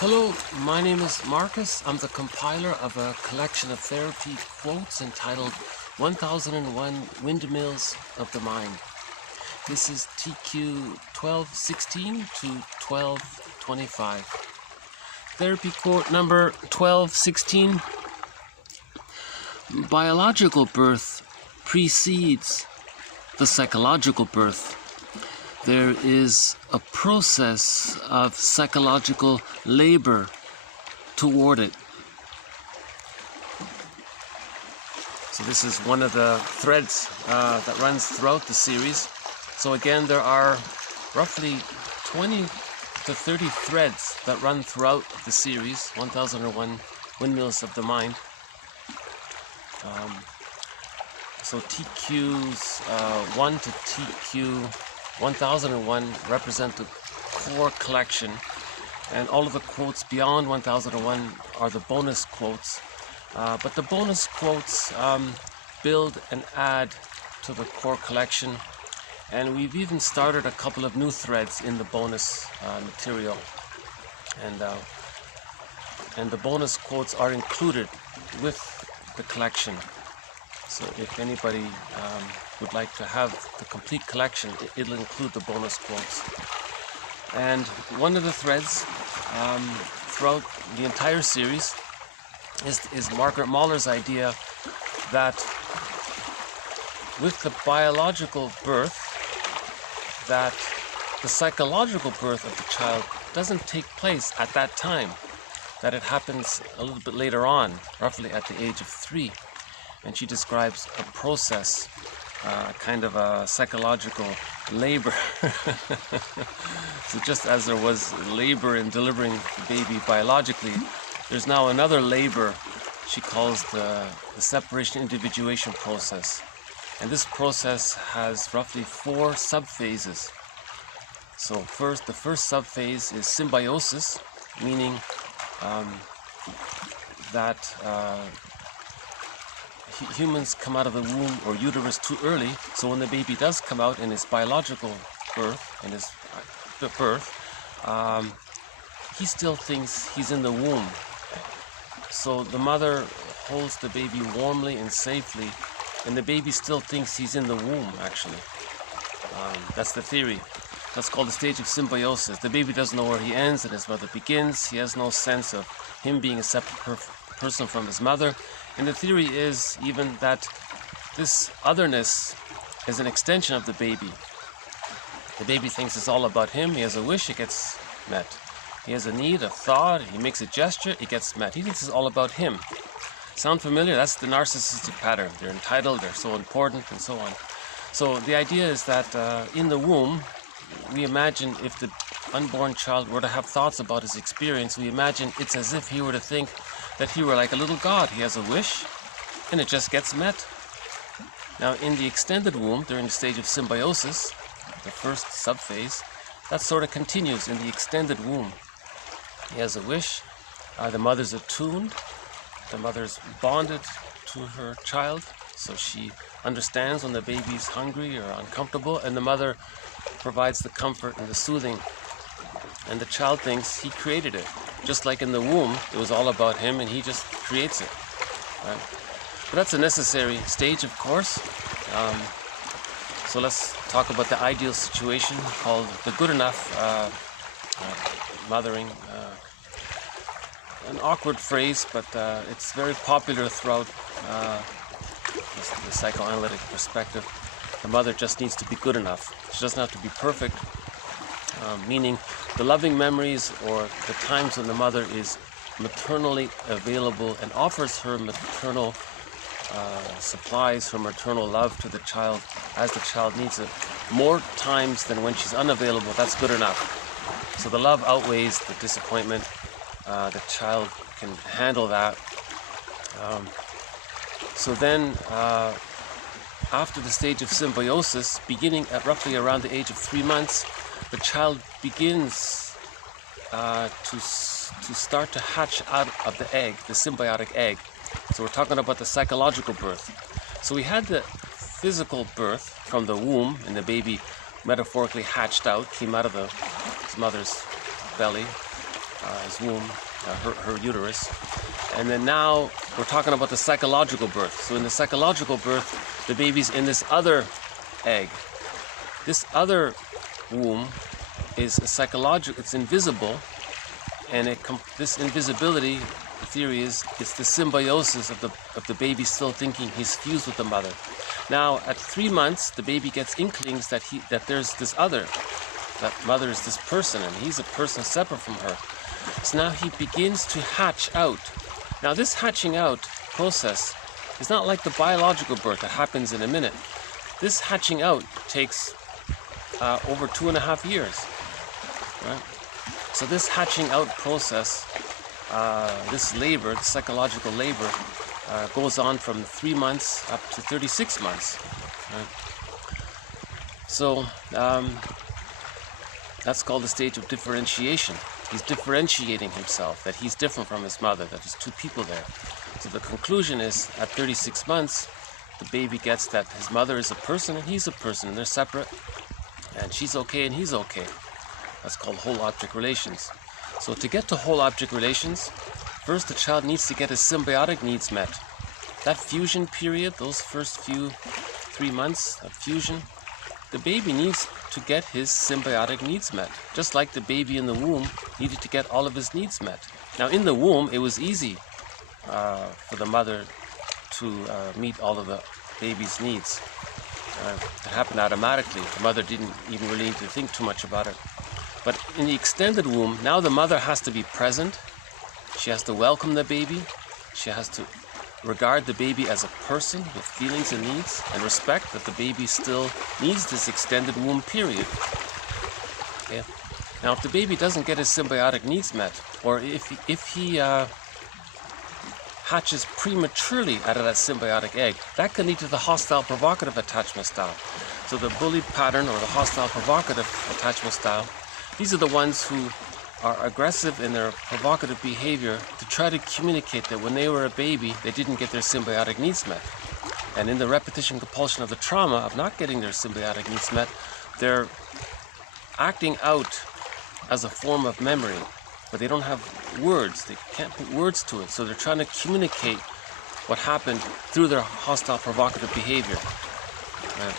Hello, my name is Marcus. I'm the compiler of a collection of therapy quotes entitled 1001 Windmills of the Mind. This is TQ 1216 to 1225. Therapy quote number 1216. Biological birth precedes the psychological birth. There is a process of psychological labor toward it. So this is one of the threads that runs throughout the series. So again, there are roughly 20 to 30 threads that run throughout the series, 1001 Windmills of the Mind. So TQs 1 to TQ 1001 represent the core collection, and all of the quotes beyond 1001 are the bonus quotes. But the bonus quotes build and add to the core collection, and we've even started a couple of new threads in the bonus material. And the bonus quotes are included with the collection. So if anybody would like to have the complete collection, it'll include the bonus quotes. And one of the threads throughout the entire series is Margaret Mahler's idea that with the biological birth, that the psychological birth of the child doesn't take place at that time, that it happens a little bit later on, roughly at the age of 3. And she describes a process, kind of a psychological labor. So just as there was labor in delivering the baby biologically, there's now another labor she calls the separation individuation process. And this process has roughly 4 subphases. So the first subphase is symbiosis, meaning that humans come out of the womb or uterus too early, so when the baby does come out in his biological birth, he still thinks he's in the womb. So the mother holds the baby warmly and safely, and the baby still thinks he's in the womb, actually. That's the theory. That's called the stage of symbiosis. The baby doesn't know where he ends and his mother begins. He has no sense of him being a separate person from his mother. And the theory is even that this otherness is an extension of the baby. The baby thinks it's all about him. He has a wish, it gets met. He has a need, a thought, he makes a gesture, it gets met. He thinks it's all about him. Sound familiar? That's the narcissistic pattern. They're entitled, they're so important, and so on. So the idea is that in the womb, we imagine if the unborn child were to have thoughts about his experience, we imagine it's as if he were to think that he were like a little god. He has a wish, and it just gets met. Now, in the extended womb, during the stage of symbiosis, the first subphase, that sort of continues in the extended womb. He has a wish, the mother's attuned, the mother's bonded to her child, so she understands when the baby's hungry or uncomfortable, and the mother provides the comfort and the soothing. And the child thinks he created it. Just like in the womb, it was all about him and he just creates it. Right? But that's a necessary stage, of course. So let's talk about the ideal situation called the good enough mothering. An awkward phrase, but it's very popular throughout the psychoanalytic perspective. The mother just needs to be good enough. She doesn't have to be perfect. Meaning the loving memories or the times when the mother is maternally available and offers her maternal supplies, her maternal love to the child as the child needs it, more times than when she's unavailable, that's good enough. So the love outweighs the disappointment. The child can handle that. So then, after the stage of symbiosis, beginning at roughly around the age of 3 months, the child begins to start to hatch out of the egg, the symbiotic egg. So we're talking about the psychological birth. So we had the physical birth from the womb, and the baby metaphorically hatched out, came out of his mother's belly. his womb, her uterus. And then now we're talking about the psychological birth. So in the psychological birth, the baby's in this other egg. This other womb is a psychological, it's invisible, and this invisibility, the theory is, it's the symbiosis of the baby still thinking he's fused with the mother. Now at 3 months, the baby gets inklings that there's this other, that mother is this person, and he's a person separate from her. So now he begins to hatch out. Now this hatching out process is not like the biological birth that happens in a minute. This hatching out takes over 2.5 years. Right? So this hatching out process, this labor, the psychological labor, goes on from 3 months up to 36 months. Right? So that's called the stage of differentiation. He's differentiating himself, that he's different from his mother, that there's two people there. So the conclusion is, at 36 months, the baby gets that his mother is a person and he's a person, and they're separate, and she's okay and he's okay. That's called whole object relations. So to get to whole object relations, first the child needs to get his symbiotic needs met. That fusion period, those first 3 months of fusion, the baby needs to get his symbiotic needs met, just like the baby in the womb needed to get all of his needs met. Now in the womb, it was easy for the mother to meet all of the baby's needs. It happened automatically. The mother didn't even really need to think too much about it. But in the extended womb, now the mother has to be present. She has to welcome the baby. She has to regard the baby as a person with feelings and needs, and respect that the baby still needs this extended womb period. Okay? Now, if the baby doesn't get his symbiotic needs met, or if he hatches prematurely out of that symbiotic egg, that can lead to the hostile provocative attachment style. So the bullied pattern, or the hostile provocative attachment style, these are the ones who are aggressive in their provocative behavior to try to communicate that when they were a baby, they didn't get their symbiotic needs met. And in the repetition compulsion of the trauma of not getting their symbiotic needs met, they're acting out as a form of memory, but they don't have words. They can't put words to it. So they're trying to communicate what happened through their hostile provocative behavior. Right?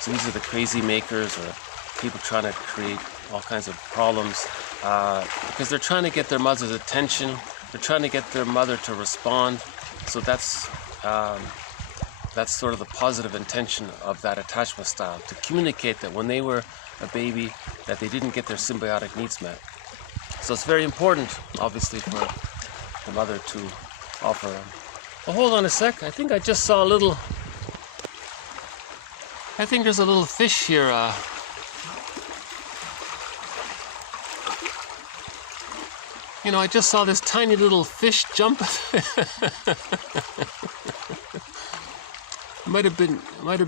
So these are the crazy makers, or people trying to create all kinds of problems because they're trying to get their mother's attention. They're trying to get their mother to respond. So that's sort of the positive intention of that attachment style, to communicate that when they were a baby, that they didn't get their symbiotic needs met. So it's very important, obviously, for the mother to offer. Well, hold on a sec. I think I just saw a little. I think there's a little fish here. You know, I just saw this tiny little fish jump. Might have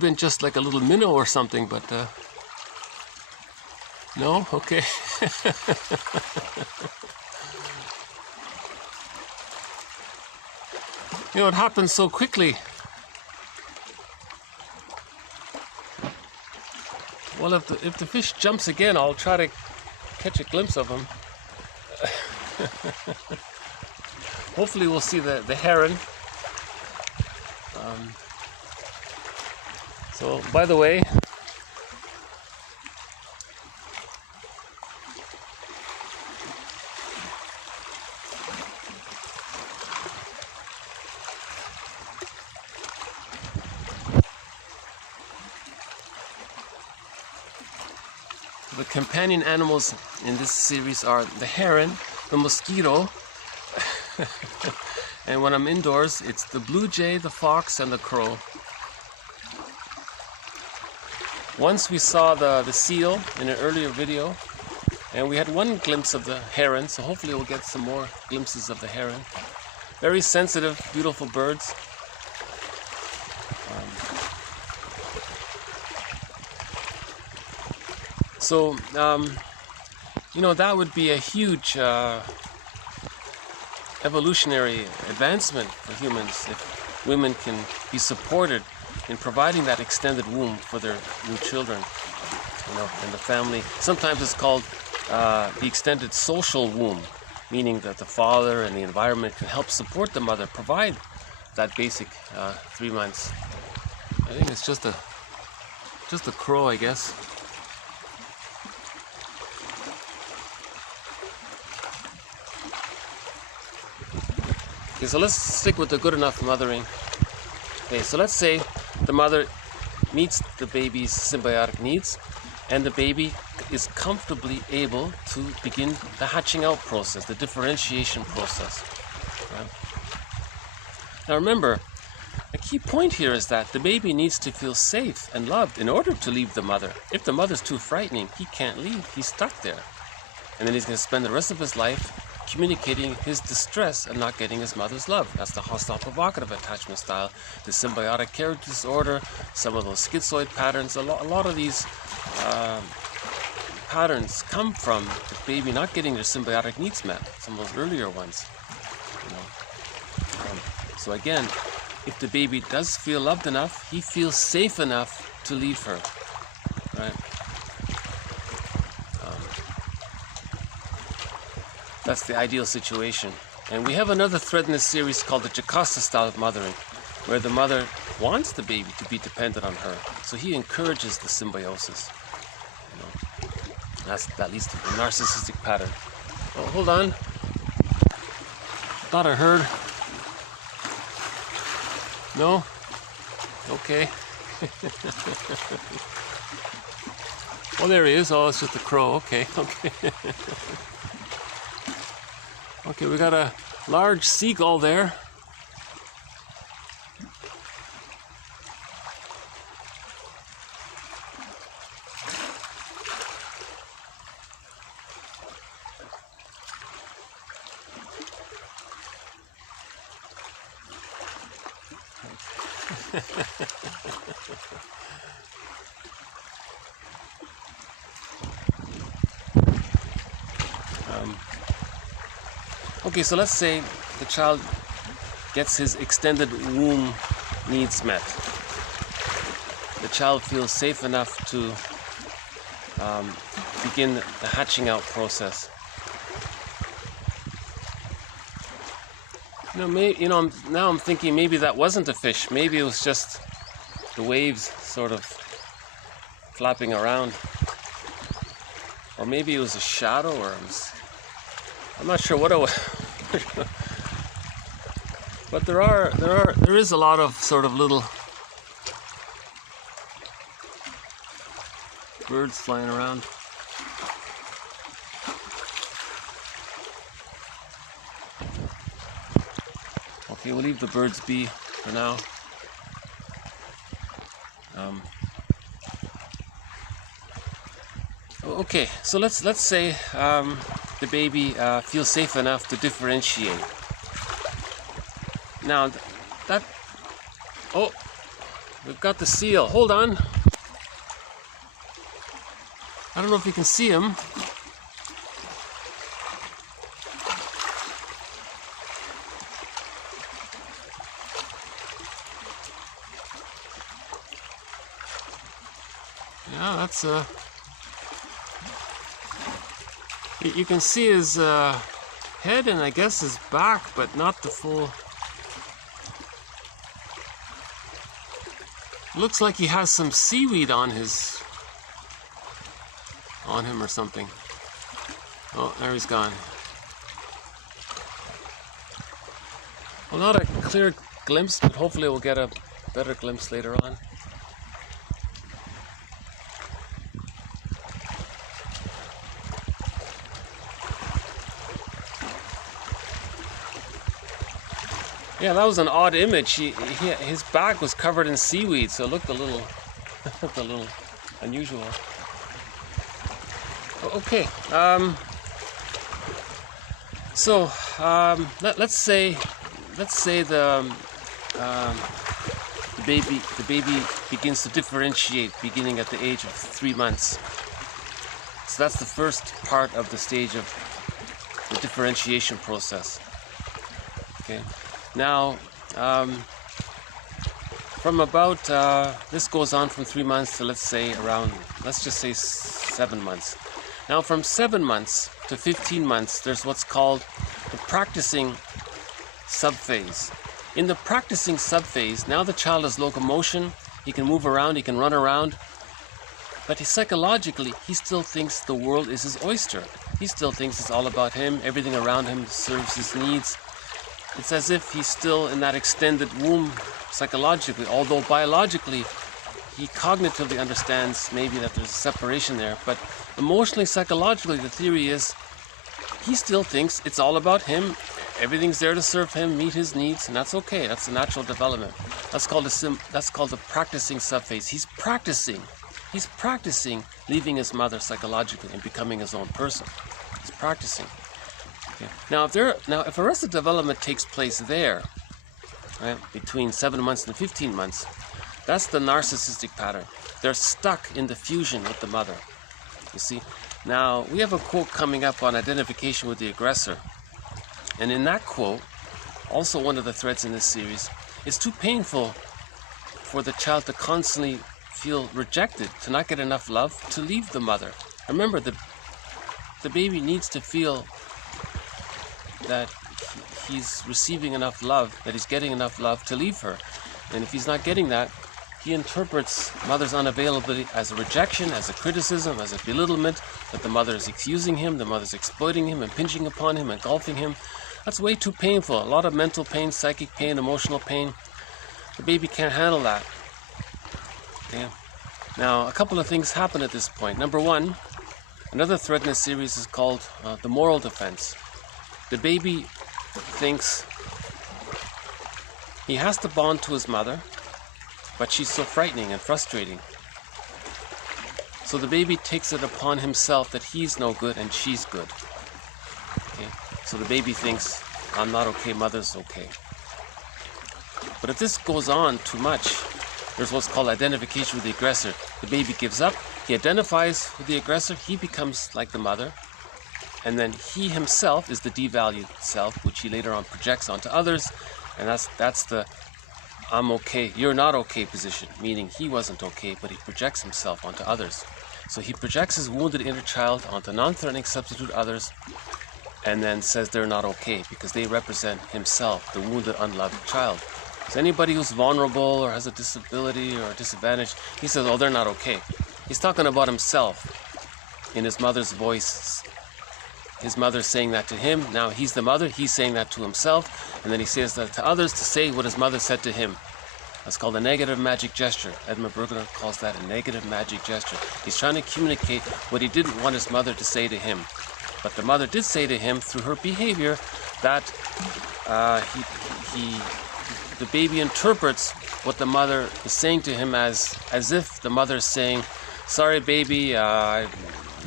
been just like a little minnow or something, but no, okay. You know, it happens so quickly. Well, if the fish jumps again, I'll try to catch a glimpse of him. Hopefully we'll see the heron. So, by the way, the companion animals in this series are the heron, the mosquito, and when I'm indoors, it's the blue jay, the fox, and the crow. Once we saw the seal in an earlier video, and we had one glimpse of the heron, so hopefully we'll get some more glimpses of the heron. Very sensitive, beautiful birds. So, you know, that would be a huge evolutionary advancement for humans if women can be supported in providing that extended womb for their new children, you know, and the family. Sometimes it's called the extended social womb. meaning that the father and the environment can help support the mother, provide that basic 3 months. I think it's just a crow, I guess. Okay, so let's stick with the good enough mothering. Okay, so let's say the mother meets the baby's symbiotic needs, and the baby is comfortably able to begin the hatching out process, the differentiation process. Right? Now remember, a key point here is that the baby needs to feel safe and loved in order to leave the mother. If the mother's too frightening, he can't leave, he's stuck there. And then he's going to spend the rest of his life communicating his distress and not getting his mother's love. That's the hostile provocative attachment style, the symbiotic character disorder, some of those schizoid patterns. A lot of these patterns come from the baby not getting their symbiotic needs met, some of those earlier ones. You know. So again, if the baby does feel loved enough, he feels safe enough to leave her, right? That's the ideal situation. And we have another thread in this series called the Jocasta style of mothering, where the mother wants the baby to be dependent on her. So he encourages the symbiosis. You know, that leads to the narcissistic pattern. Oh, hold on. Thought I heard. No? Okay. Oh, there he is. Oh, it's just a crow. Okay, okay. Okay, we got a large seagull there. Okay, so let's say the child gets his extended womb needs met. The child feels safe enough to begin the hatching out process. Now I'm thinking maybe that wasn't a fish. Maybe it was just the waves sort of flapping around, or maybe it was a shadow, or I'm not sure what it was. But there is a lot of sort of little birds flying around. Okay, we'll leave the birds be for now. Okay, so let's say the baby feels safe enough to differentiate. Now oh, we've got the seal. Hold on. I don't know if you can see him. Yeah, that's you can see his head and I guess his back, but not the full. Looks like he has some seaweed on him or something. Oh, there he's gone. Well, not a clear glimpse, but hopefully we'll get a better glimpse later on. Yeah, that was an odd image. His back was covered in seaweed, so it looked a little, unusual. Okay. Let's say the baby begins to differentiate beginning at the age of 3 months. So that's the first part of the stage of the differentiation process. Okay. Now, from about, this goes on from 3 months to let's just say 7 months. Now from 7 months, to 15 months, there's what's called the practicing subphase. In the practicing subphase, now the child has locomotion, he can move around, he can run around, but psychologically, he still thinks the world is his oyster. He still thinks it's all about him, everything around him serves his needs. It's as if he's still in that extended womb psychologically, although biologically, he cognitively understands maybe that there's a separation there, but emotionally, psychologically, the theory is he still thinks it's all about him, everything's there to serve him, meet his needs, and that's okay. That's the natural development. That's called the practicing subphase. He's practicing leaving his mother psychologically and becoming his own person. He's practicing. Okay. Now, if arrested development takes place there, right, between 7 months and 15 months, that's the narcissistic pattern. They're stuck in the fusion with the mother. You see? Now, we have a quote coming up on identification with the aggressor. And in that quote, also one of the threads in this series, it's too painful for the child to constantly feel rejected, to not get enough love, to leave the mother. Remember, the baby needs to feel that he's receiving enough love, that he's getting enough love to leave her. And if he's not getting that, he interprets mother's unavailability as a rejection, as a criticism, as a belittlement, that the mother is excusing him, the mother's exploiting him, impinging upon him, engulfing him. That's way too painful. A lot of mental pain, psychic pain, emotional pain. The baby can't handle that. Okay. Now, a couple of things happen at this point. Number one, another thread in this series is called the moral defense. The baby thinks he has to bond to his mother, but she's so frightening and frustrating. So the baby takes it upon himself that he's no good and she's good. Okay? So the baby thinks, I'm not okay, mother's okay. But if this goes on too much, there's what's called identification with the aggressor. The baby gives up, he identifies with the aggressor, he becomes like the mother, and then he himself is the devalued self, which he later on projects onto others, and that's the I'm okay, you're not okay position, meaning he wasn't okay, but he projects himself onto others. So he projects his wounded inner child onto non-threatening substitute others, and then says they're not okay because they represent himself, the wounded, unloved child. So anybody who's vulnerable or has a disability or a disadvantage, he says, oh, they're not okay. He's talking about himself in his mother's voice. His mother's saying that to him. Now he's the mother, he's saying that to himself, and then he says that to others to say what his mother said to him. That's called a negative magic gesture. Edmund Bergman calls that a negative magic gesture. He's trying to communicate what he didn't want his mother to say to him. But the mother did say to him through her behavior that the baby interprets what the mother is saying to him as if the mother is saying, sorry baby,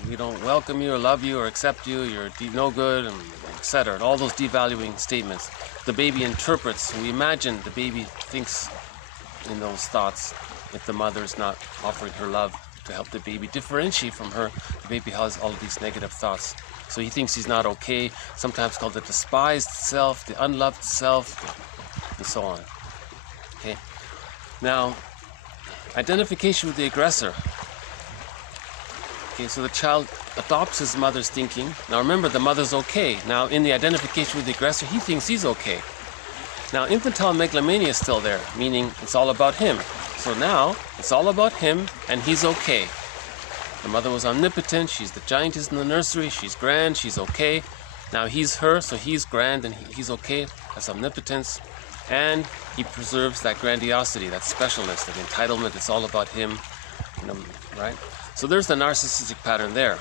we don't welcome you or love you or accept you, you're no good, etc. And all those devaluing statements. The baby interprets, we imagine the baby thinks in those thoughts if the mother is not offering her love to help the baby differentiate from her, the baby has all of these negative thoughts. So he thinks he's not okay, sometimes called the despised self, the unloved self, and so on. Okay. Now, identification with the aggressor. Okay, so the child adopts his mother's thinking. Now remember, the mother's okay. Now in the identification with the aggressor, he thinks he's okay. Now infantile megalomania is still there, meaning it's all about him. So now it's all about him and he's okay. The mother was omnipotent, she's the giantess in the nursery, she's grand, she's okay. Now he's her, so he's grand and he's okay. That's omnipotence. And he preserves that grandiosity, that specialness, that entitlement. It's all about him, right? So there's the narcissistic pattern there,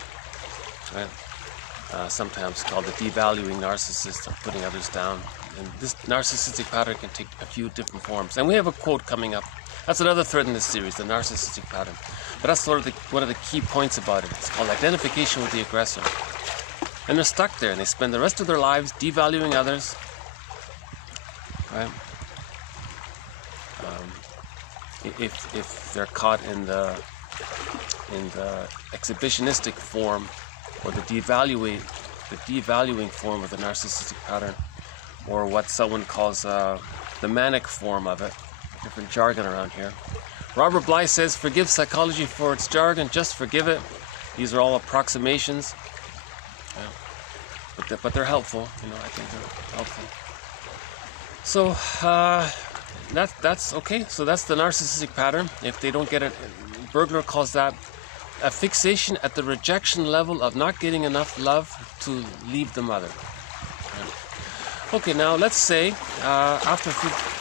right? Sometimes called the devaluing narcissist, or putting others down. And this narcissistic pattern can take a few different forms. And we have a quote coming up. That's another thread in this series, the narcissistic pattern. But that's sort of one of the key points about it. It's called identification with the aggressor. And they're stuck there, and they spend the rest of their lives devaluing others, right? If they're caught in the exhibitionistic form or the devaluing form of the narcissistic pattern, or what someone calls the manic form of it. Different jargon around here. Robert Bly says, forgive psychology for its jargon, just forgive it. These are all approximations. but they're helpful. You know, I think they're helpful. So that's okay. So that's the narcissistic pattern. If they don't get it, Bergman calls that a fixation at the rejection level of not getting enough love to leave the mother. Okay, now let's say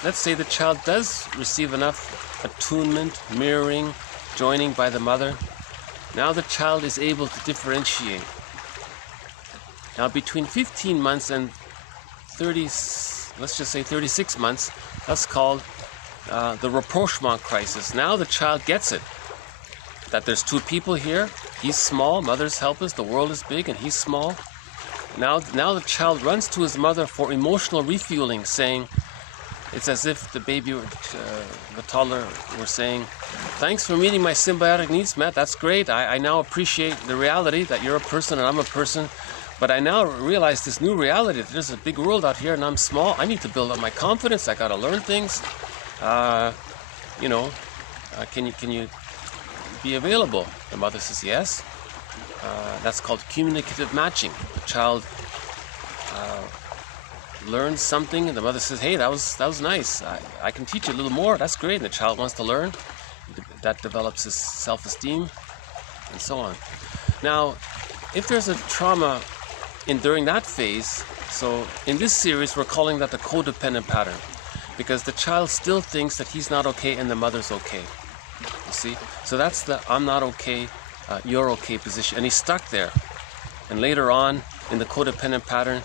let's say the child does receive enough attunement, mirroring, joining by the mother. Now the child is able to differentiate. Now between 15 months and 30, let's just say 36 months, that's called the rapprochement crisis. Now the child gets it, that there's two people here. He's small, mother's helpless, the world is big, and he's small. Now the child runs to his mother for emotional refueling, saying, it's as if the baby, the toddler, were saying, thanks for meeting my symbiotic needs, Matt. That's great. I now appreciate the reality that you're a person and I'm a person. But I now realize this new reality, that there's a big world out here and I'm small. I need to build up my confidence. I got to learn things. Can you be available? The mother says yes. That's called communicative matching. The child learns something and the mother says, hey, that was nice. I can teach you a little more. That's great. And the child wants to learn. That develops his self-esteem and so on. Now, if there's a trauma during that phase, so in this series we're calling that the codependent pattern, because the child still thinks that he's not okay and the mother's okay. You see? So that's the I'm not okay, you're okay position, and he's stuck there. And later on in the codependent pattern,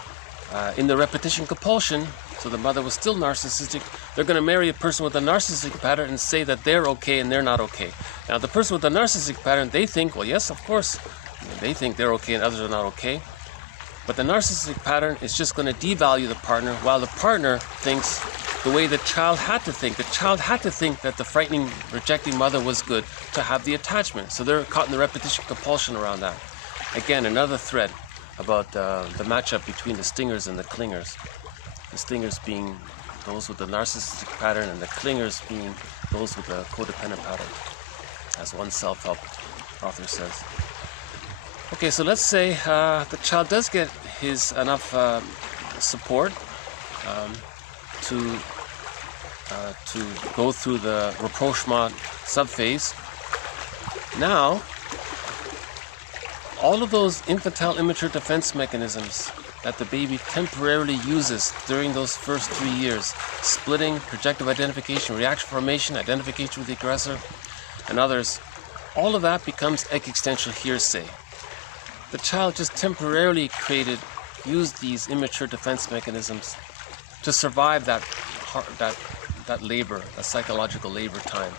in the repetition compulsion, so the mother was still narcissistic, they're going to marry a person with a narcissistic pattern and say that they're okay and they're not okay. Now the person with the narcissistic pattern, they think, well, yes, of course, they think they're okay and others are not okay. But the narcissistic pattern is just going to devalue the partner, while the partner thinks the way the child had to think. The child had to think that the frightening, rejecting mother was good to have the attachment. So they're caught in the repetition compulsion around that. Again, another thread about the matchup between the stingers and the clingers. The stingers being those with the narcissistic pattern and the clingers being those with the codependent pattern, as one self-help author says. Okay, so let's say the child does get his enough support to go through the rapprochement subphase. Now, all of those infantile immature defense mechanisms that the baby temporarily uses during those first 3 years, splitting, projective identification, reaction formation, identification with the aggressor, and others, all of that becomes existential hearsay. The child just temporarily used these immature defense mechanisms to survive that labor, that psychological labor time.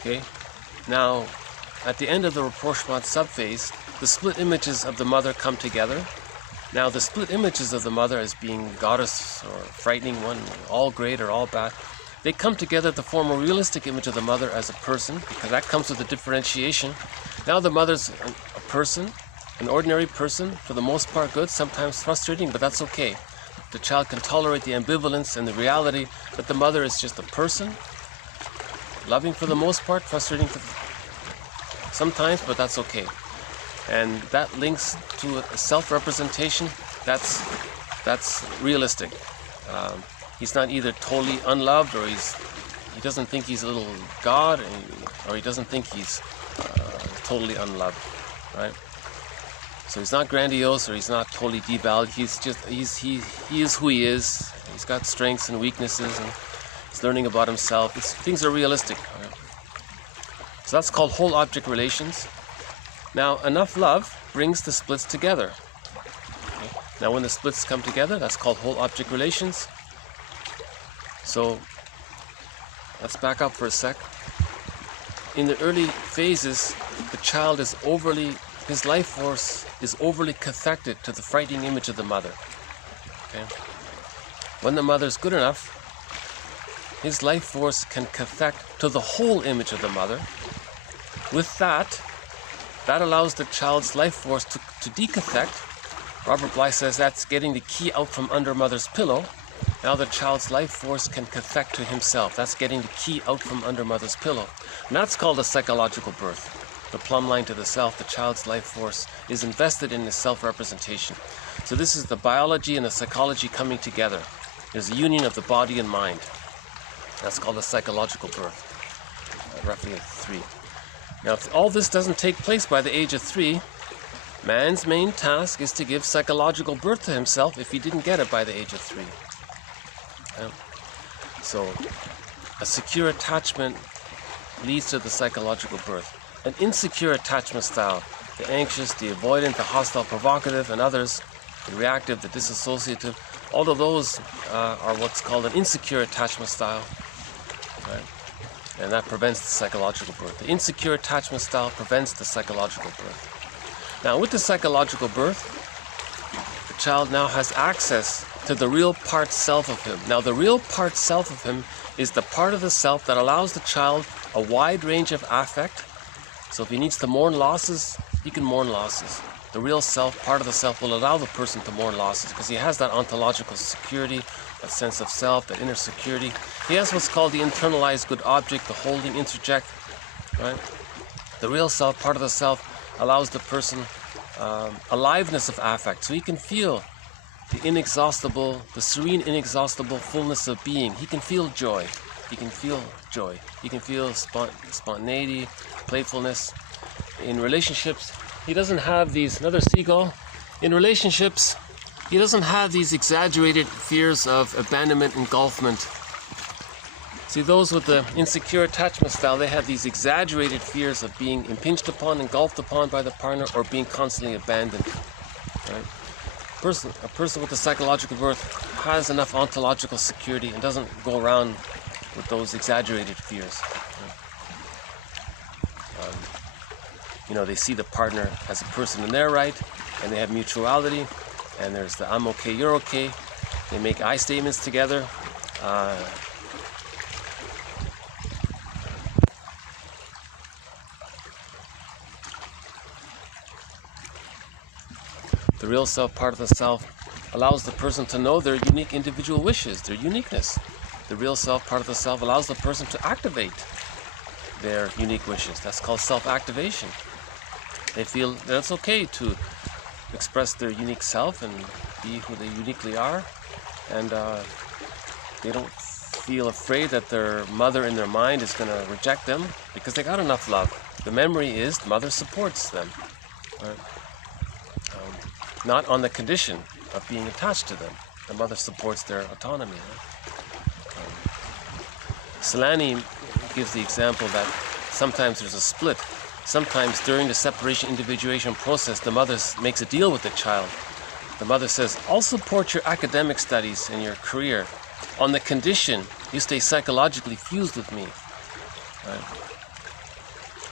Okay? Now, at the end of the rapprochement subphase, the split images of the mother come together. Now, the split images of the mother as being goddess or frightening one, all great or all bad, they come together to form a realistic image of the mother as a person, because that comes with the differentiation. Now the mother's a person, an ordinary person, for the most part good, sometimes frustrating, but that's okay. The child can tolerate the ambivalence and the reality that the mother is just a person, loving for the most part, frustrating sometimes, but that's okay. And that links to a self-representation that's realistic. He's not either totally unloved, or he doesn't think he's a little god, or he doesn't think he's totally unloved, right? So he's not grandiose, or he's not totally devalued. He is who he is. He's got strengths and weaknesses, and he's learning about himself. Things are realistic. Right? So that's called whole object relations. Now, enough love brings the splits together. Okay? Now, when the splits come together, that's called whole object relations. So let's back up for a sec. In the early phases, the child his life force is overly cathected to the frightening image of the mother. Okay? When the mother's good enough, his life force can cathect to the whole image of the mother. With that allows the child's life force to decathect. Robert Bly says that's getting the key out from under mother's pillow. Now the child's life force can cathect to himself. That's getting the key out from under mother's pillow. And that's called a psychological birth. the plumb line to the self, the child's life force, is invested in his self-representation. So this is the biology and the psychology coming together. There's a union of the body and mind. That's called a psychological birth, roughly at 3. Now, if all this doesn't take place by the age of 3, man's main task is to give psychological birth to himself if he didn't get it by the age of 3. So, a secure attachment leads to the psychological birth. An insecure attachment style, the anxious, the avoidant, the hostile, provocative, and others, the reactive, the dissociative, all of those are what's called an insecure attachment style, right? And that prevents the psychological birth. The insecure attachment style prevents the psychological birth. Now, with the psychological birth, the child now has access to the real part self of him. Now, the real part self of him is the part of the self that allows the child a wide range of affect. So if he needs to mourn losses, he can mourn losses. The real self, part of the self, will allow the person to mourn losses because he has that ontological security, that sense of self, that inner security. He has what's called the internalized good object, the holding interject, right? The real self, part of the self, allows the person aliveness of affect. So he can feel the inexhaustible, the serene, inexhaustible fullness of being. He can feel joy. He can feel joy. He can feel spontaneity, playfulness. In relationships, he doesn't have these, another seagull. In relationships, he doesn't have these exaggerated fears of abandonment, engulfment. See, those with the insecure attachment style, they have these exaggerated fears of being impinged upon, engulfed upon by the partner, or being constantly abandoned. Right? A person with a psychological birth has enough ontological security and doesn't go around with those exaggerated fears. They see the partner as a person in their right, and they have mutuality, and there's the I'm okay, you're okay. They make I statements together. The real self, part of the self, allows the person to know their unique individual wishes, their uniqueness. The real self, part of the self, allows the person to activate their unique wishes. That's called self-activation. They feel that it's okay to express their unique self and be who they uniquely are. And they don't feel afraid that their mother in their mind is going to reject them because they got enough love. The memory is the mother supports them. Right? Not on the condition of being attached to them. The mother supports their autonomy. Selani gives the example that sometimes there's a split. Sometimes during the separation individuation process, the mother makes a deal with the child. The mother says, I'll support your academic studies and your career on the condition you stay psychologically fused with me. Right?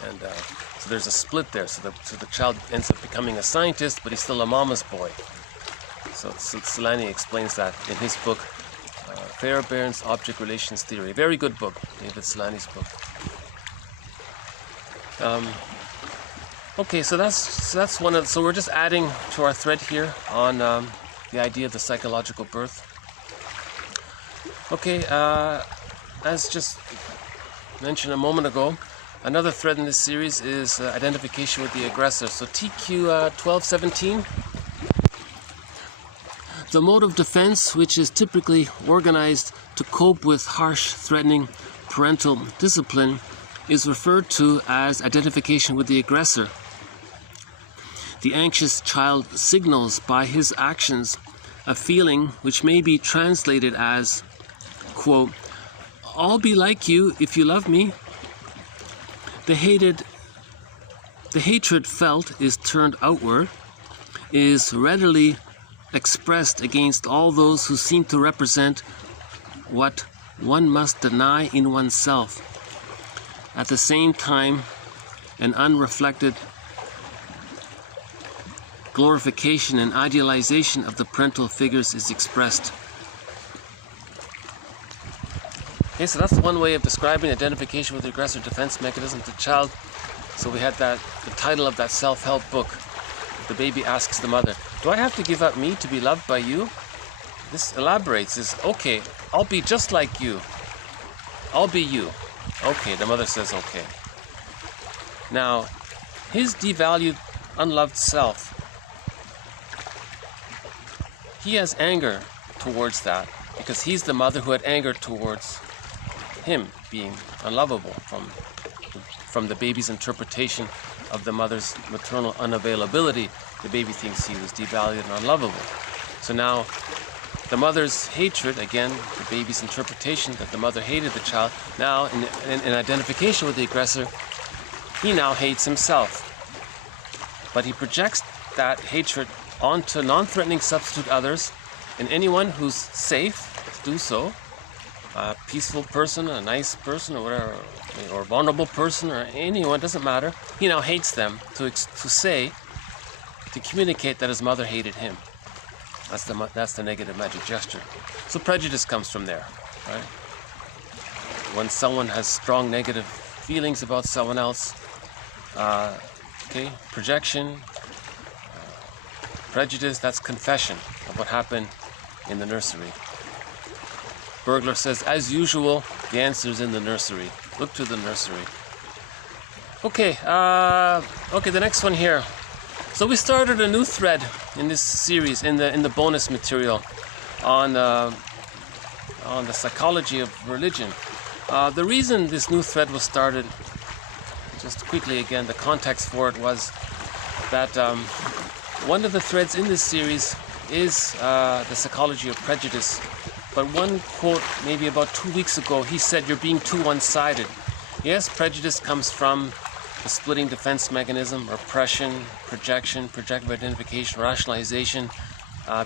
And so there's a split there. So the child ends up becoming a scientist, but he's still a mama's boy. So Selani explains that in his book, Fairbairn's Object Relations Theory. A very good book, David Selani's book. Okay, so that's one of. So we're just adding to our thread here on the idea of the psychological birth. Okay, as just mentioned a moment ago, another thread in this series is identification with the aggressor. So TQ 1217. The mode of defense, which is typically organized to cope with harsh, threatening parental discipline, is referred to as identification with the aggressor. The anxious child signals by his actions a feeling which may be translated as, quote, I'll be like you if you love me. The hatred felt is turned outward, is readily expressed against all those who seem to represent what one must deny in oneself. At the same time, an unreflected glorification and idealization of the parental figures is expressed. Okay, so that's one way of describing identification with the aggressor defense mechanism to the child. So we had the title of that self-help book. The baby asks the mother, do I have to give up me to be loved by you? This elaborates, is okay, I'll be just like you. I'll be you. Okay, the mother says okay. Now, his devalued, unloved self, he has anger towards that because he's the mother who had anger towards him being unlovable from the baby's interpretation of the mother's maternal unavailability. The baby thinks he was devalued and unlovable. So now the mother's hatred, again, the baby's interpretation that the mother hated the child, now in identification with the aggressor, he now hates himself. But he projects that hatred onto non-threatening substitute others, and anyone who's safe to do so, a peaceful person, a nice person, or whatever, or a vulnerable person, or anyone, doesn't matter, he now hates them to communicate that his mother hated him. That's the negative magic gesture. So prejudice comes from there, right? When someone has strong negative feelings about someone else, okay, projection, prejudice, that's confession of what happened in the nursery. Burglar says, as usual, the answer is in the nursery. Look to the nursery. Okay, the next one here. So we started a new thread in this series, in the bonus material, on the psychology of religion. The reason this new thread was started, just quickly again, the context for it was that one of the threads in this series is the psychology of prejudice. But one quote, maybe about 2 weeks ago, he said, "You're being too one-sided." Yes, prejudice comes from the splitting defense mechanism, repression, projection, projective identification, rationalization,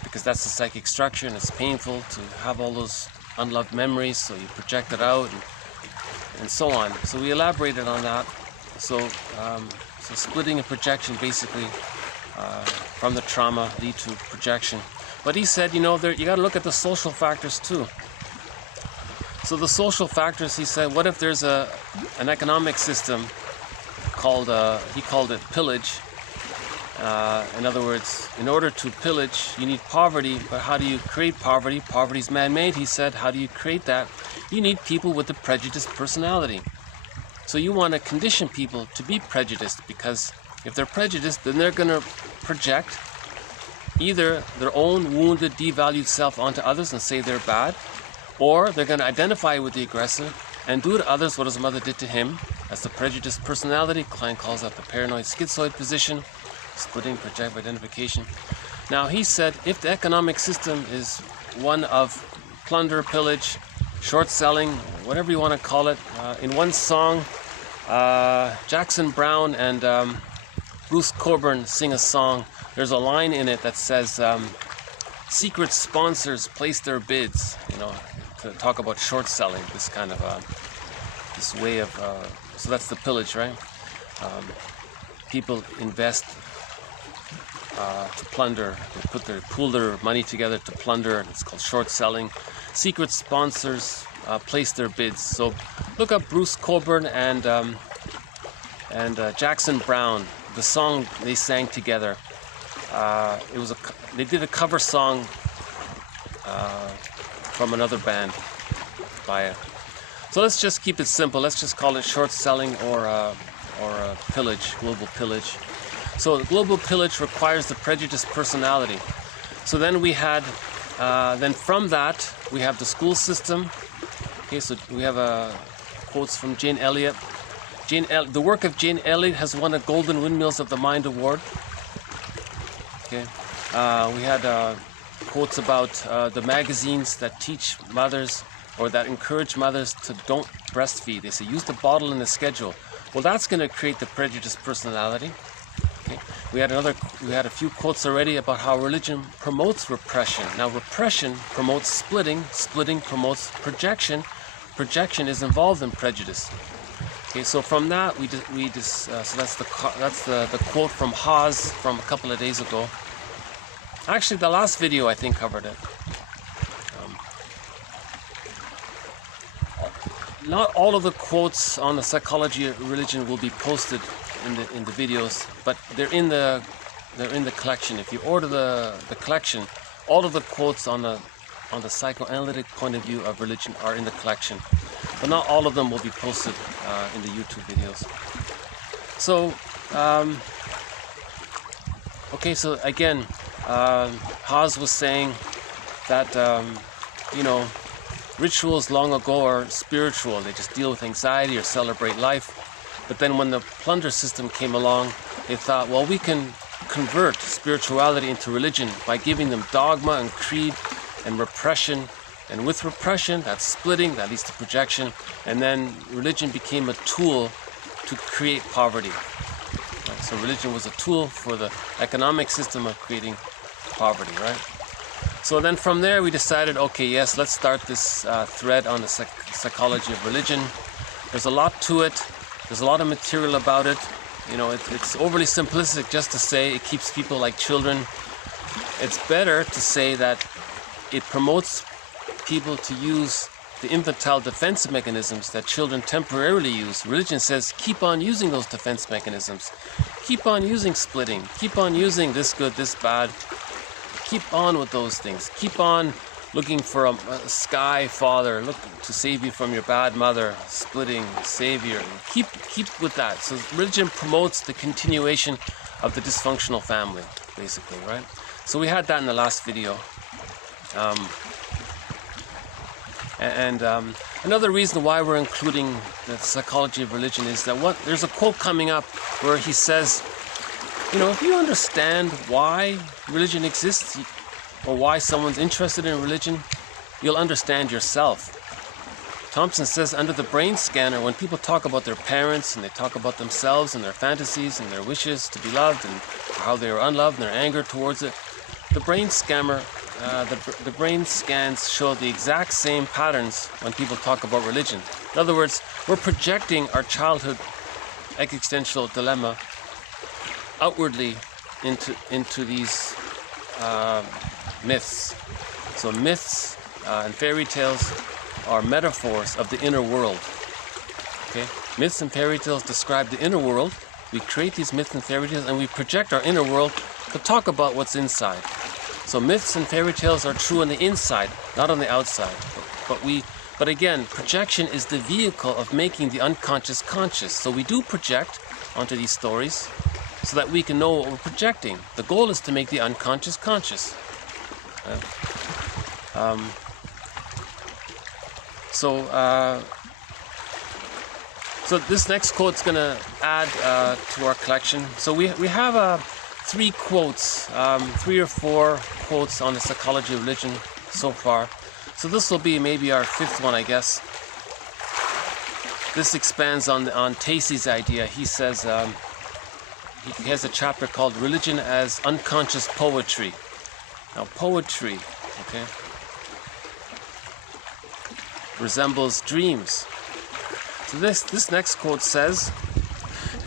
because that's the psychic structure and it's painful to have all those unloved memories, so you project it out and so on. So we elaborated on that. So splitting and projection basically from the trauma lead to projection. But he said, you got to look at the social factors too. So the social factors, he said, what if there's an economic system called, he called it pillage. In other words, in order to pillage, you need poverty, but how do you create poverty? Poverty is man-made, he said. How do you create that? You need people with a prejudiced personality. So you want to condition people to be prejudiced, because if they're prejudiced, then they're going to project either their own wounded, devalued self onto others and say they're bad, or they're going to identify with the aggressor and do to others what his mother did to him. That's the prejudiced personality. Klein calls that the paranoid schizoid position, splitting projective identification. Now he said, if the economic system is one of plunder, pillage, short selling, whatever you want to call it, in one song, Jackson Browne and Bruce Cockburn sing a song. There's a line in it that says, secret sponsors place their bids, to talk about short selling, this kind of, this way of, so that's the pillage, right? People invest to plunder, they pool their money together to plunder, and it's called short selling. Secret sponsors place their bids. So look up Bruce Cockburn and Jackson Browne, the song they sang together. They did a cover song from another band by so let's just keep it simple. Let's just call it short selling or pillage, global pillage. So the global pillage requires the prejudiced personality. So then we had, then from that we have the school system. Okay, so we have quotes from Jane Elliott. The work of Jane Elliott has won a Golden Windmills of the Mind Award. Okay, we had quotes about the magazines that teach mothers or that encourage mothers to don't breastfeed. They say use the bottle in the schedule. Well, that's going to create the prejudiced personality. Okay. We had a few quotes already about how religion promotes repression. Now, repression promotes splitting. Splitting promotes projection. Projection is involved in prejudice. Okay, so from that so that's the quote from Haas from a couple of days ago. Actually, the last video I think covered it. Not all of the quotes on the psychology of religion will be posted in the videos, but they're in the collection. If you order the collection, all of the quotes on the psychoanalytic point of view of religion are in the collection, but not all of them will be posted in the YouTube videos. So, okay, so again, Haas was saying that, you know, rituals long ago are spiritual. They just deal with anxiety or celebrate life. But then when the plunder system came along, they thought, well, we can convert spirituality into religion by giving them dogma and creed and repression. And with repression, that's splitting, that leads to projection. And then religion became a tool to create poverty. Right? So religion was a tool for the economic system of creating poverty, right? So then from there we decided, okay, yes, let's start this thread on the psychology of religion. There's a lot to it. There's a lot of material about it. You know, it's overly simplistic just to say it keeps people like children. It's better to say that it promotes people to use the infantile defense mechanisms that children temporarily use. Religion says keep on using those defense mechanisms. Keep on using splitting. Keep on using this good, this bad. Keep on with those things. Keep on looking for a sky father, look to save you from your bad mother, splitting, savior. Keep with that. So religion promotes the continuation of the dysfunctional family, basically, right? So we had that in the last video. Another reason why we're including the psychology of religion is that there's a quote coming up where he says, you know, if you understand why religion exists or why someone's interested in religion, you'll understand yourself. Thompson says under the brain scanner, when people talk about their parents and they talk about themselves and their fantasies and their wishes to be loved and how they are unloved and their anger towards it, the brain scans show the exact same patterns when people talk about religion. In other words, we're projecting our childhood existential dilemma outwardly into these myths. So myths and fairy tales are metaphors of the inner world. Okay? Myths and fairy tales describe the inner world. We create these myths and fairy tales and we project our inner world to talk about what's inside. So myths and fairy tales are true on the inside, not on the outside. But again, projection is the vehicle of making the unconscious conscious. So we do project onto these stories so that we can know what we're projecting. The goal is to make the unconscious conscious. So this next quote's going to add to our collection. So we have 3 quotes, 3 or 4 quotes on the psychology of religion so far. So this will be maybe our 5th one, I guess. This expands on Tacey's idea. He says he has a chapter called Religion as Unconscious Poetry. Now poetry, okay, resembles dreams. So this next quote says,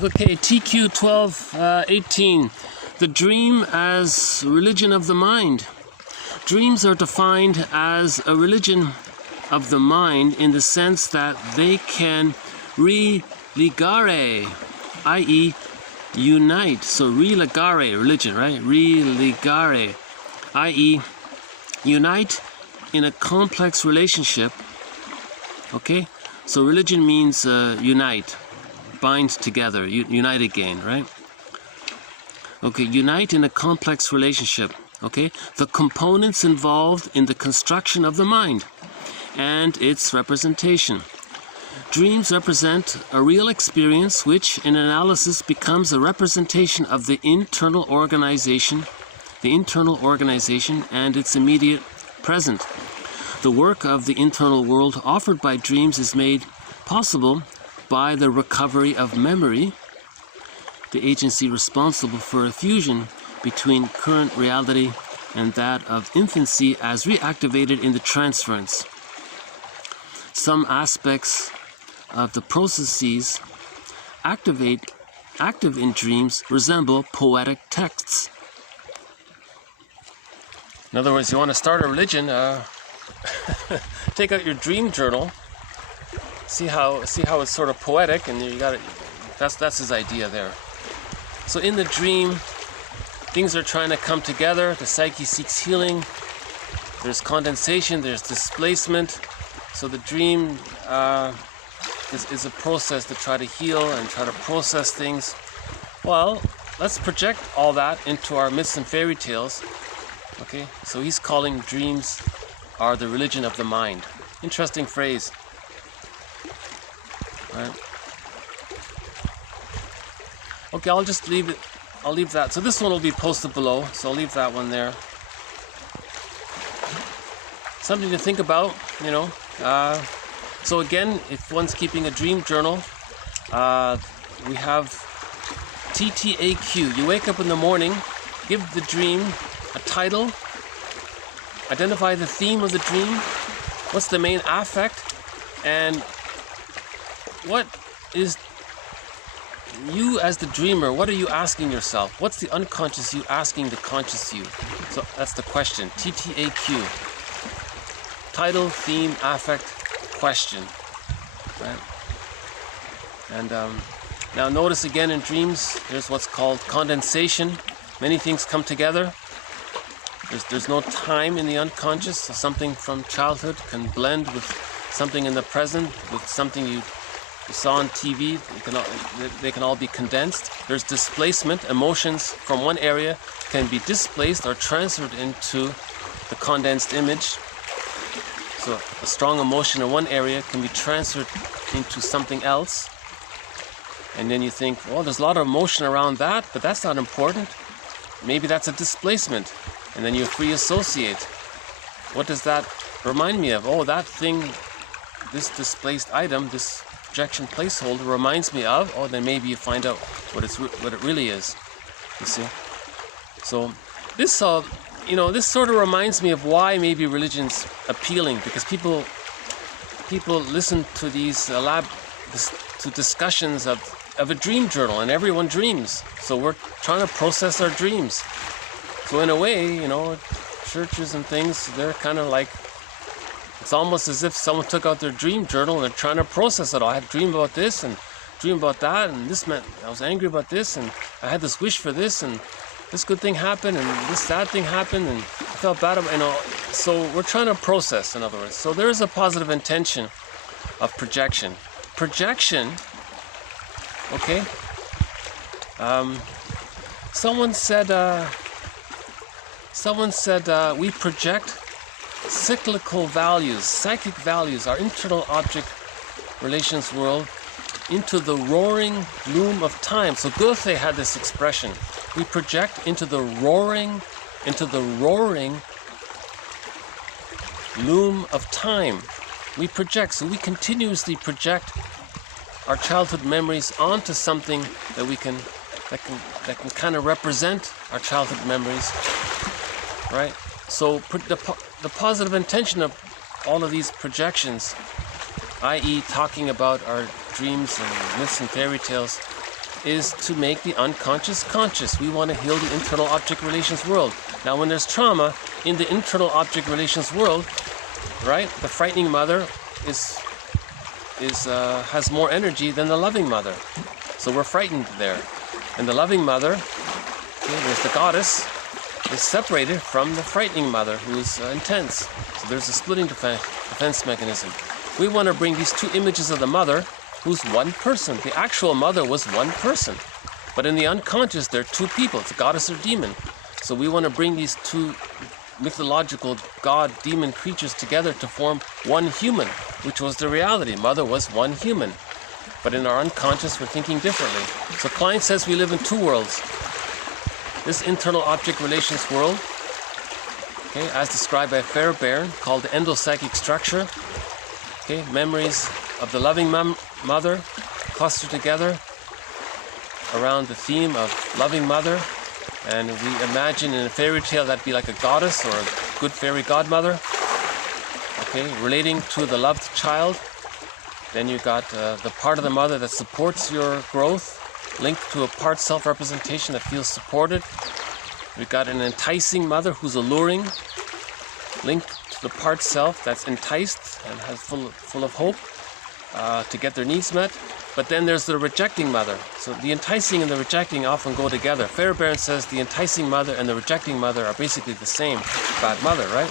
okay, TQ 1218, the dream as religion of the mind. Dreams are defined as a religion of the mind in the sense that they can re-ligare, i.e. unite. So re-ligare, religion, right? Re-ligare, i.e. unite in a complex relationship. Okay? So religion means unite, bind together, unite again, right? Okay, unite in a complex relationship. Okay? The components involved in the construction of the mind and its representation. Dreams represent a real experience which in analysis becomes a representation of the internal organization and its immediate present. The work of the internal world offered by dreams is made possible by the recovery of memory, the agency responsible for a fusion between current reality and that of infancy as reactivated in the transference. Some aspects of the processes active in dreams resemble poetic texts. In other words, you want to start a religion, take out your dream journal, see how it's sort of poetic, and you got it. That's his idea there. So in the dream, things are trying to come together. The psyche seeks healing. There's condensation. There's displacement. So the dream is a process to try to heal and try to process things. Well, let's project all that into our myths and fairy tales. Okay, so he's calling dreams are the religion of the mind. Interesting phrase. Right. Okay, I'll just leave it. I'll leave that. So this one will be posted below. So I'll leave that one there. Something to think about, you know. So again, if one's keeping a dream journal, we have TTAQ. You wake up in the morning, give the dream a title, identify the theme of the dream, what's the main affect, and what is you as the dreamer, what are you asking yourself? What's the unconscious you asking the conscious you? So that's the question. TTAQ. Title, theme, affect, question. Right? And now notice again in dreams, there's what's called condensation. Many things come together. There's no time in the unconscious. So something from childhood can blend with something in the present, with something you saw on TV. They can all be condensed. There's displacement. Emotions from one area can be displaced or transferred into the condensed image. So a strong emotion in one area can be transferred into something else. And then you think, well, there's a lot of emotion around that, but that's not important. Maybe that's a displacement. And then you free associate. What does that remind me of? Oh, that thing, this displaced item, this projection placeholder reminds me of. Oh, then maybe you find out what it really is. You see? So this this sort of reminds me of why maybe religion's appealing, because people listen to these to discussions of a dream journal, and everyone dreams. So we're trying to process our dreams. So in a way, churches and things, they're kind of like, it's almost as if someone took out their dream journal and they're trying to process it all. I had a dream about this and dream about that, and this meant I was angry about this, and I had this wish for this, and this good thing happened, and this sad thing happened, and I felt bad about, So we're trying to process, in other words. So there is a positive intention of projection. Projection, okay? Someone said we project cyclical values, psychic values, our internal object relations world into the roaring loom of time. So Goethe had this expression. We project into the roaring loom of time. We project, so we continuously project our childhood memories onto something that can kind of represent our childhood memories, right? So the positive intention of all of these projections, i.e. talking about our dreams and myths and fairy tales, is to make the unconscious conscious. We want to heal the internal object relations world. Now when there's trauma in the internal object relations world, right, the frightening mother has more energy than the loving mother. So we're frightened there. And the loving mother, okay, there's the goddess, is separated from the frightening mother, who is intense. So there's a splitting defense mechanism. We want to bring these two images of the mother, who's one person. The actual mother was one person. But in the unconscious, there are two people. It's a goddess or demon. So we want to bring these two mythological god-demon creatures together to form one human, which was the reality. Mother was one human. But in our unconscious, we're thinking differently. So Klein says we live in two worlds. This internal object relations world, okay, as described by Fairbairn, called the endopsychic structure. Okay, memories of the loving mother clustered together around the theme of loving mother. And we imagine in a fairy tale that'd be like a goddess or a good fairy godmother, okay, relating to the loved child. Then you got the part of the mother that supports your growth, linked to a part self-representation that feels supported. We've got an enticing mother who's alluring, linked to the part self that's enticed and has full of hope to get their needs met. But then there's the rejecting mother. So the enticing and the rejecting often go together. Fairbairn says the enticing mother and the rejecting mother are basically the same bad mother, right?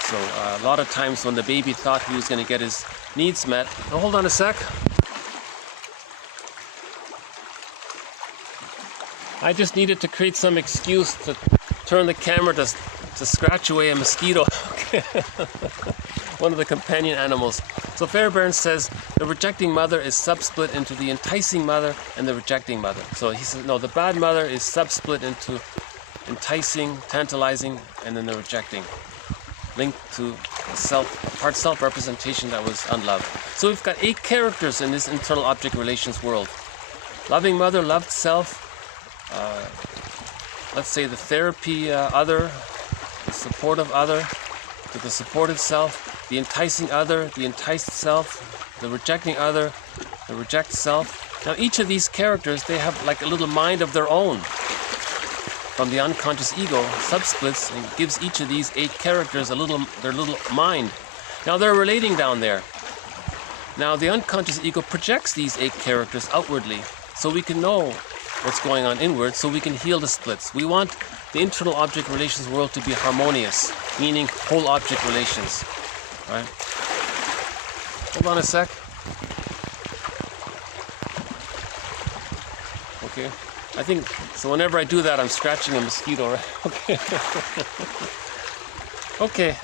So a lot of times when the baby thought he was going to get his needs met. Oh, hold on a sec. I just needed to create some excuse to turn the camera to scratch away a mosquito. One of the companion animals. So Fairbairn says the rejecting mother is subsplit into the enticing mother and the rejecting mother. So he says, no, the bad mother is subsplit into enticing, tantalizing, and then the rejecting, linked to part self-representation that was unloved. So we've got 8 characters in this internal object relations world. Loving mother, loved self, let's say the therapy other, the supportive other, the supported self, the enticing other, the enticed self, the rejecting other, the reject self. Now each of these characters, they have like a little mind of their own from the unconscious ego, subsplits, and gives each of these 8 characters their little mind. Now they're relating down there. Now the unconscious ego projects these 8 characters outwardly, so we can know what's going on inward, so we can heal the splits. We want the internal object relations world to be harmonious, meaning whole object relations. Right? Hold on a sec. Okay. I think, so whenever I do that, I'm scratching a mosquito, right? Okay. Okay.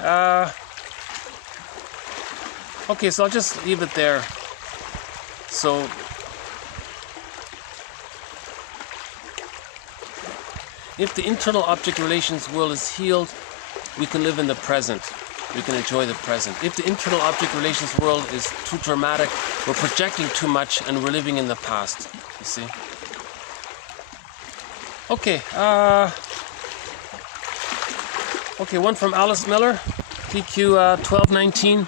Okay, so I'll just leave it there. So, if the internal object relations world is healed, we can live in the present. We can enjoy the present. If the internal object relations world is too dramatic, we're projecting too much and we're living in the past. You see? Okay. Okay, one from Alice Miller, TQ 1219.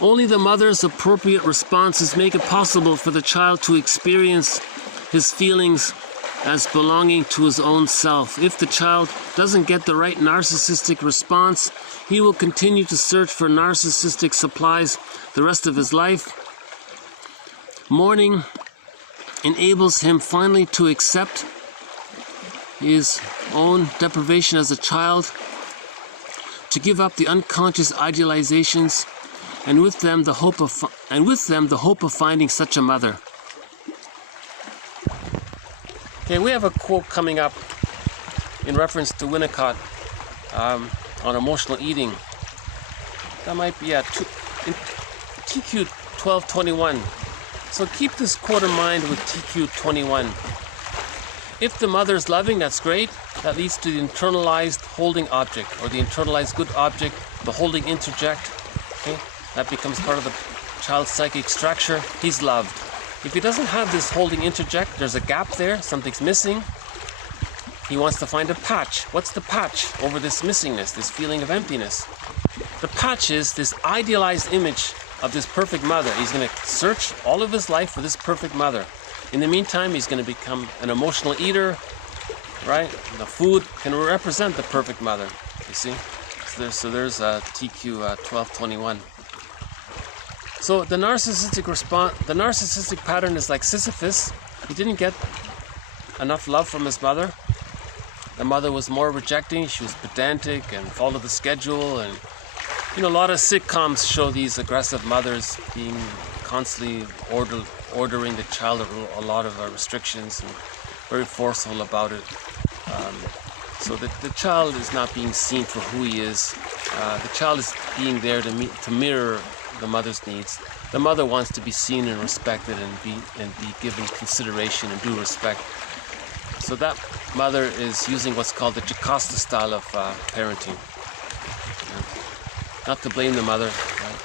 Only the mother's appropriate responses make it possible for the child to experience his feelings as belonging to his own self. If the child doesn't get the right narcissistic response, he will continue to search for narcissistic supplies the rest of his life. Mourning enables him finally to accept his own deprivation as a child, to give up the unconscious idealizations, and with them the hope of finding such a mother. Okay, we have a quote coming up in reference to Winnicott on emotional eating. That might be in TQ 1221. So keep this quote in mind with TQ 21. If the mother is loving, that's great. That leads to the internalized holding object, or the internalized good object, the holding interject. Okay, that becomes part of the child's psychic structure. He's loved. If he doesn't have this holding interject, there's a gap there, something's missing. He wants to find a patch. What's the patch over this missingness, this feeling of emptiness? The patch is this idealized image of this perfect mother. He's going to search all of his life for this perfect mother. In the meantime, he's going to become an emotional eater, right? The food can represent the perfect mother, you see? So there's TQ 1221. So the narcissistic pattern is like Sisyphus. He didn't get enough love from his mother. The mother was more rejecting. She was pedantic and followed the schedule. And a lot of sitcoms show these aggressive mothers being constantly ordering the child a lot of restrictions and very forceful about it. So the child is not being seen for who he is. The child is being there to mirror the mother's needs. The mother wants to be seen and respected and be given consideration and due respect. So that mother is using what's called the Jocasta style of parenting. Not to blame the mother. Right?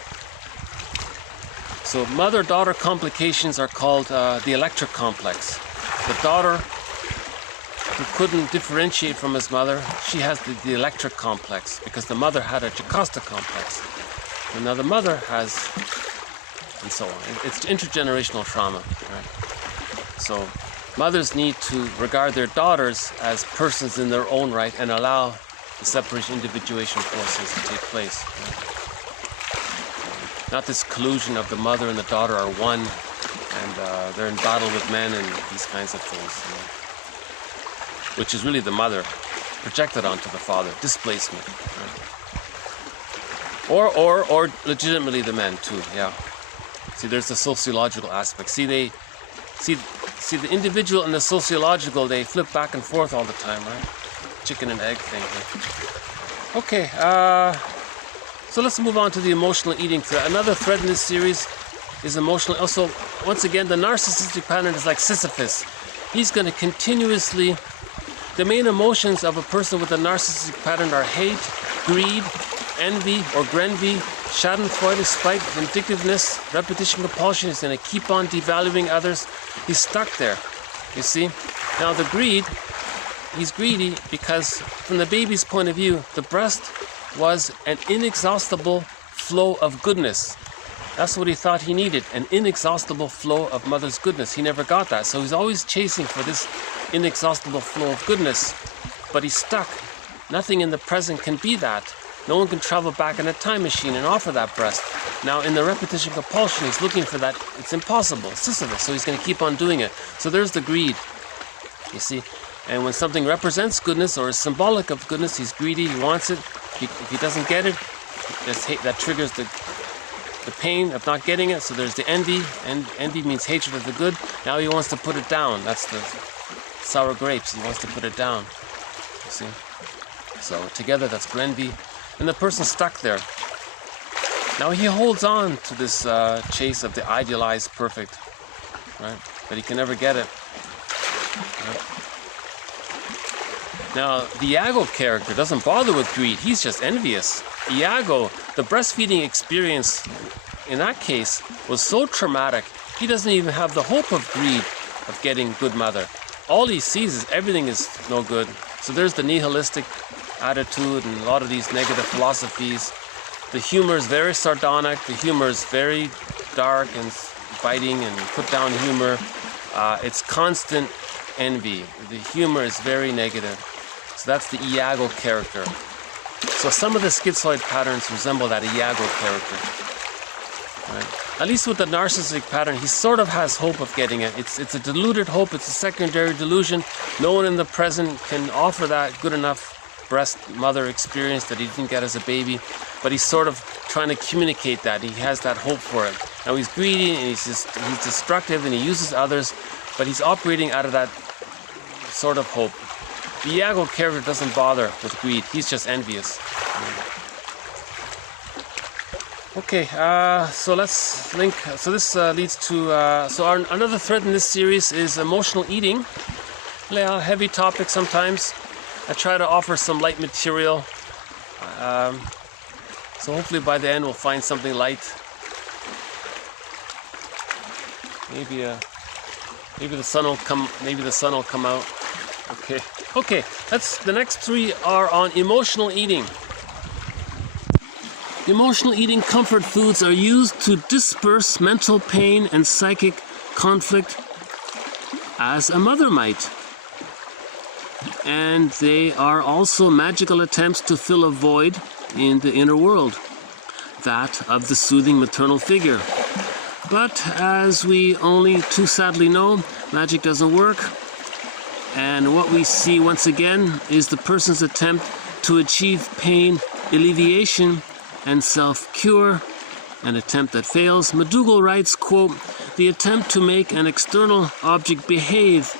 So mother-daughter complications are called the electric complex. The daughter who couldn't differentiate from his mother, she has the electric complex because the mother had a Jocasta complex. And now the mother has, and so on. It's intergenerational trauma, right? So mothers need to regard their daughters as persons in their own right and allow the separation individuation process to take place. Right? Not this collusion of the mother and the daughter are one and they're in battle with men and these kinds of things. Which is really the mother projected onto the father, displacement. Right? Or legitimately the men too, yeah. See, there's the sociological aspect. See, See, the individual and the sociological, they flip back and forth all the time, right? Chicken and egg thing here. Okay, so let's move on to the emotional eating thread. Another thread in this series is emotional. Also, once again, the narcissistic pattern is like Sisyphus. He's going to continuously... The main emotions of a person with a narcissistic pattern are hate, greed, envy or grenvy, schadenfreude, spite, vindictiveness, repetition compulsion. He's going to keep on devaluing others. He's stuck there, you see. Now the greed, he's greedy because from the baby's point of view, the breast was an inexhaustible flow of goodness. That's what he thought he needed, an inexhaustible flow of mother's goodness. He never got that, so he's always chasing for this inexhaustible flow of goodness, but he's stuck. Nothing in the present can be that. No one can travel back in a time machine and offer that breast. Now in the repetition compulsion, he's looking for that. It's impossible, it's Sisyphus, so he's going to keep on doing it. So there's the greed, you see. And when something represents goodness or is symbolic of goodness, he's greedy, he wants it. If he doesn't get it, there's hate, that triggers the pain of not getting it. So there's the envy, and envy means hatred of the good. Now he wants to put it down. That's the sour grapes, he wants to put it down, you see. So together that's grenvy, and the person's stuck there. Now he holds on to this chase of the idealized perfect, right? But he can never get it. Right? Now the Iago character doesn't bother with greed, he's just envious. Iago, the breastfeeding experience in that case was so traumatic, he doesn't even have the hope of greed, of getting good mother. All he sees is everything is no good. So there's the nihilistic attitude and a lot of these negative philosophies. The humor is very sardonic, the humor is very dark and biting and put down humor. It's constant envy. The humor is very negative. So that's the Iago character. So some of the schizoid patterns resemble that Iago character. Right? At least with the narcissistic pattern, he sort of has hope of getting it. It's a deluded hope, it's a secondary delusion. No one in the present can offer that good enough breast mother experience that he didn't get as a baby, but he's sort of trying to communicate that. He has that hope for it. Now he's greedy and he's destructive and he uses others, but he's operating out of that sort of hope. The Iago character doesn't bother with greed, he's just envious. Okay, so let's link. So this leads to another thread in this series is emotional eating. Heavy topic sometimes. I try to offer some light material. So hopefully by the end we'll find something light. Maybe the sun will come. Maybe the sun will come out. Okay. Okay. The next three are on emotional eating. Emotional eating comfort foods are used to disperse mental pain and psychic conflict as a mother might. And they are also magical attempts to fill a void in the inner world, that of the soothing maternal figure. But as we only too sadly know, magic doesn't work. And what we see once again is the person's attempt to achieve pain alleviation and self-cure, an attempt that fails. McDougall writes, quote, "The attempt to make an external object behave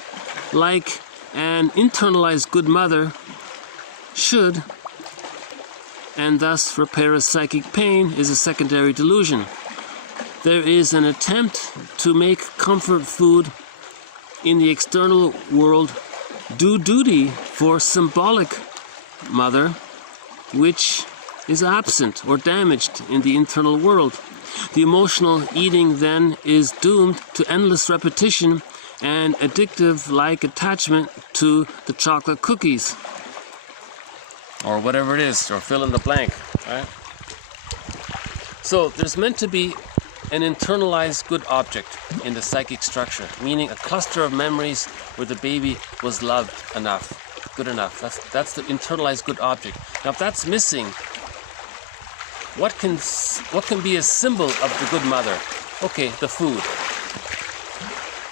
like an internalized good mother should, and thus repair a psychic pain, is a secondary delusion. There is an attempt to make comfort food in the external world do duty for symbolic mother, which is absent or damaged in the internal world. The emotional eating then is doomed to endless repetition and addictive-like attachment to the chocolate cookies." Or whatever it is, or fill in the blank, right? So there's meant to be an internalized good object in the psychic structure, meaning a cluster of memories where the baby was loved enough, good enough. That's the internalized good object. Now if that's missing, what can be a symbol of the good mother? Okay, the food.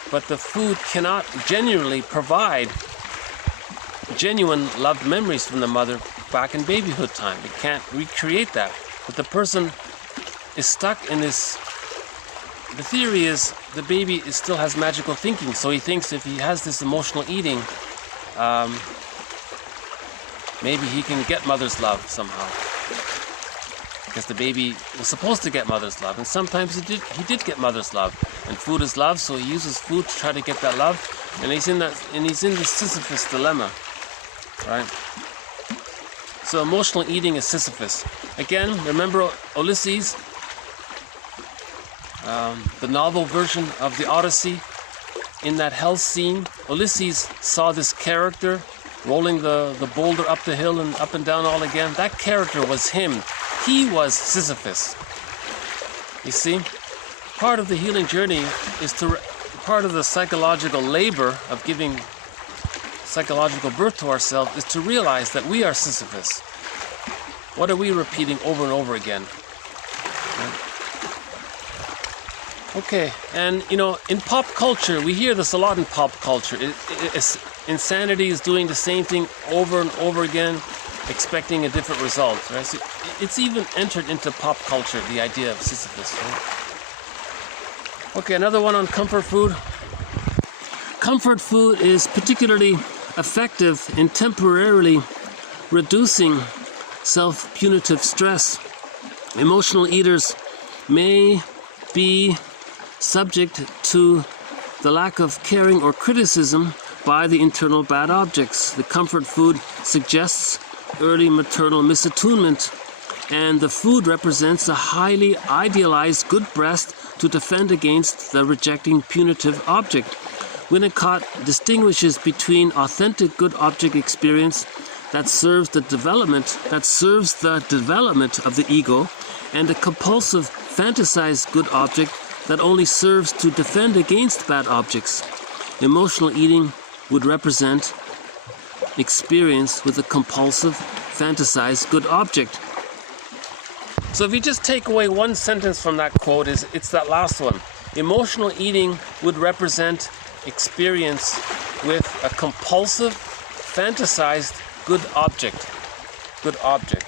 But the food cannot genuinely provide genuine loved memories from the mother back in babyhood time. It can't recreate that. But the person is stuck in this the theory is the baby still has magical thinking, so he thinks if he has this emotional eating, maybe he can get mother's love somehow. Because the baby was supposed to get mother's love, and sometimes he did get mother's love. And food is love, so he uses food to try to get that love, and he's in the Sisyphus dilemma, right? So emotional eating is Sisyphus. Again, remember Ulysses, the novel version of the Odyssey. In that hell scene, Ulysses saw this character rolling the boulder up the hill and up and down all again. That character was him. He was Sisyphus. You see, part of the healing journey is part of the psychological labor of giving psychological birth to ourselves is to realize that we are Sisyphus. What are we repeating over and over again? Okay, and you know, in pop culture, we hear this a lot in pop culture. Insanity is doing the same thing over and over again, expecting a different result. Right? So it's even entered into pop culture, the idea of Sisyphus. Right? Okay, another one on comfort food. Comfort food is particularly effective in temporarily reducing self-punitive stress. Emotional eaters may be subject to the lack of caring or criticism by the internal bad objects. The comfort food suggests early maternal misattunement, and the food represents a highly idealized good breast to defend against the rejecting punitive object. Winnicott distinguishes between authentic good object experience that serves the development of the ego and a compulsive fantasized good object that only serves to defend against bad objects. Emotional eating would represent experience with a compulsive fantasized good object. So if you just take away one sentence from that quote, it's that last one. Emotional eating would represent experience with a compulsive fantasized good object. Good object.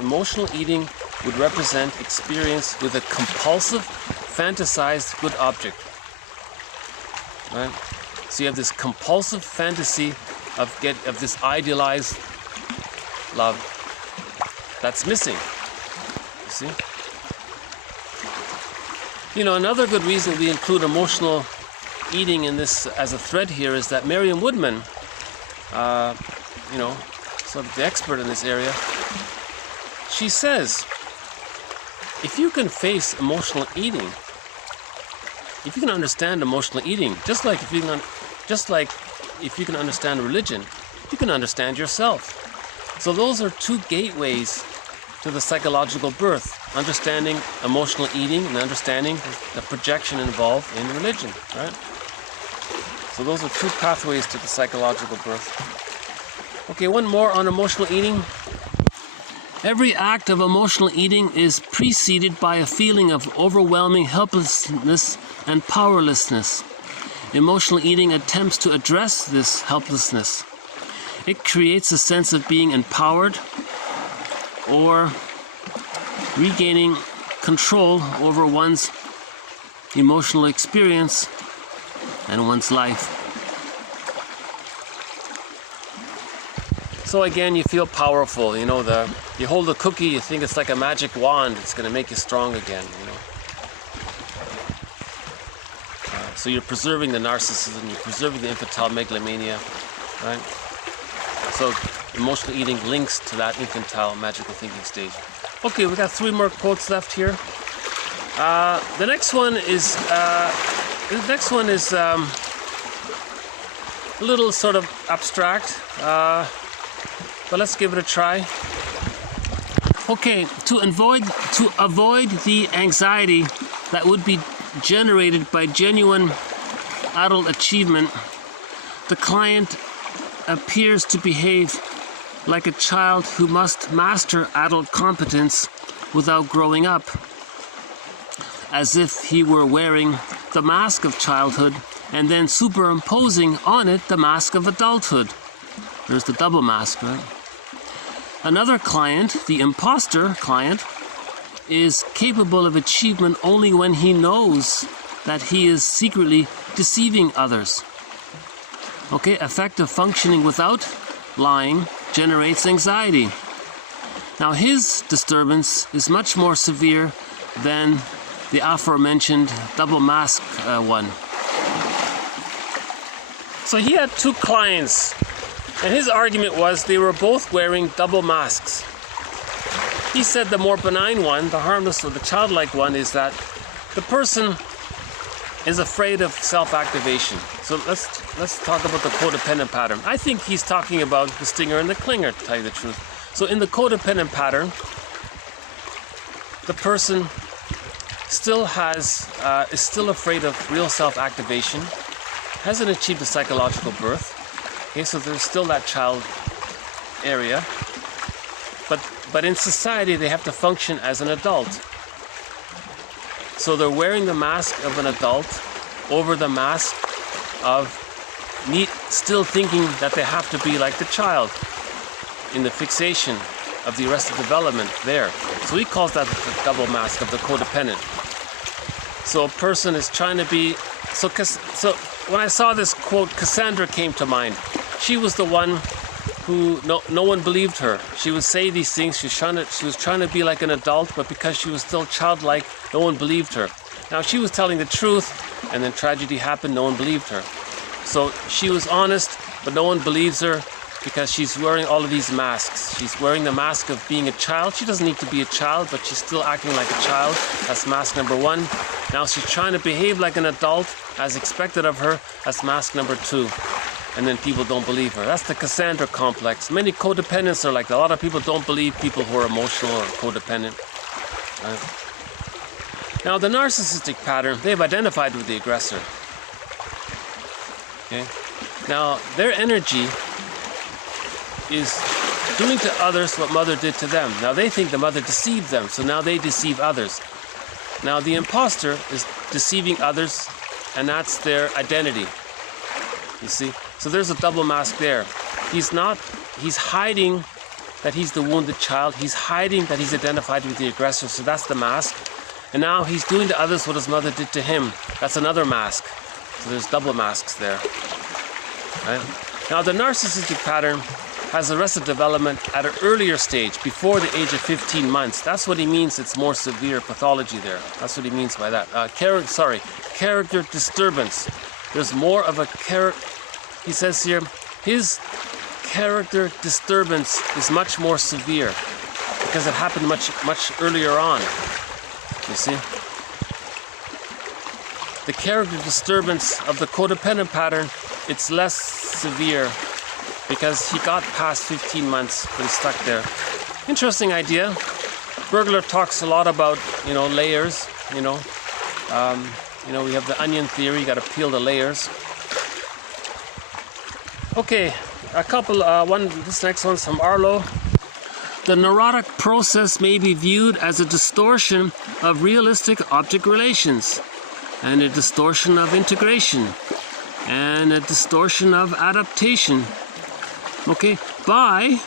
Emotional eating would represent experience with a compulsive fantasized good object. Right? So you have this compulsive fantasy of this idealized love that's missing. You see? You know, another good reason we include emotional eating in this as a thread here is that Marion Woodman, you know, sort of the expert in this area, she says, if you can face emotional eating, if you can understand emotional eating, just like if you can understand religion, you can understand yourself. So those are two gateways to the psychological birth: understanding emotional eating and understanding the projection involved in religion, right? So those are two pathways to the psychological birth. Okay, one more on emotional eating. Every act of emotional eating is preceded by a feeling of overwhelming helplessness and powerlessness. Emotional eating attempts to address this helplessness. It creates a sense of being empowered or regaining control over one's emotional experience and one's life. So again, you feel powerful, you know, you hold a cookie, you think it's like a magic wand, it's going to make you strong again, you know. So you're preserving the narcissism, you're preserving the infantile megalomania, right? So emotional eating links to that infantile magical thinking stage. Okay, we got 3 more quotes left here. The next one is a little sort of abstract, but let's give it a try. Okay, to avoid the anxiety that would be generated by genuine adult achievement, the client appears to behave like a child who must master adult competence without growing up, as if he were wearing the mask of childhood and then superimposing on it the mask of adulthood. There's the double mask, right? Another client, the imposter client, is capable of achievement only when he knows that he is secretly deceiving others. Okay, effective functioning without lying generates anxiety. Now his disturbance is much more severe than the aforementioned double mask one. So he had two clients, and his argument was they were both wearing double masks. He said the more benign one, the harmless or the childlike one, is that the person is afraid of self-activation. So let's talk about the codependent pattern. I think he's talking about the stinger and the clinger, to tell you the truth. So in the codependent pattern, the person still is still afraid of real self-activation, hasn't achieved a psychological birth. Okay, so there's still that child area. But in society, they have to function as an adult. So they're wearing the mask of an adult over the mask of still thinking that they have to be like the child in the fixation of the arrested development there. So he calls that the double mask of the codependent. So a person is trying to be... So when I saw this quote, Cassandra came to mind. She was the one who no one believed her. She would say these things. She was trying to be like an adult, but because she was still childlike, no one believed her. Now she was telling the truth, and then tragedy happened. No one believed her. So she was honest, but no one believes her because she's wearing all of these masks. She's wearing the mask of being a child. She doesn't need to be a child, but she's still acting like a child. That's mask number one. Now she's trying to behave like an adult as expected of her. That's mask number two. And then people don't believe her. That's the Cassandra complex. Many codependents are like that. A lot of people don't believe people who are emotional or codependent. Right? Now the narcissistic pattern, they've identified with the aggressor. Okay? Now their energy is doing to others what mother did to them. Now they think the mother deceived them, so now they deceive others. Now the imposter is deceiving others, and that's their identity. You see? So there's a double mask there. He's hiding that he's the wounded child. He's hiding that he's identified with the aggressor. So that's the mask. And now he's doing to others what his mother did to him. That's another mask. So there's double masks there. Right? Now the narcissistic pattern has arrested development at an earlier stage, before the age of 15 months. That's what he means. It's more severe pathology there. That's what he means by that. Character disturbance. There's more of a character. He says here, his character disturbance is much more severe because it happened much earlier on. You see? The character disturbance of the codependent pattern, it's less severe because he got past 15 months, but he's stuck there. Interesting idea. Bergman talks a lot about, layers, we have the onion theory, you got to peel the layers. Okay, this next one's from Arlo. The neurotic process may be viewed as a distortion of realistic object relations, and a distortion of integration, and a distortion of adaptation. By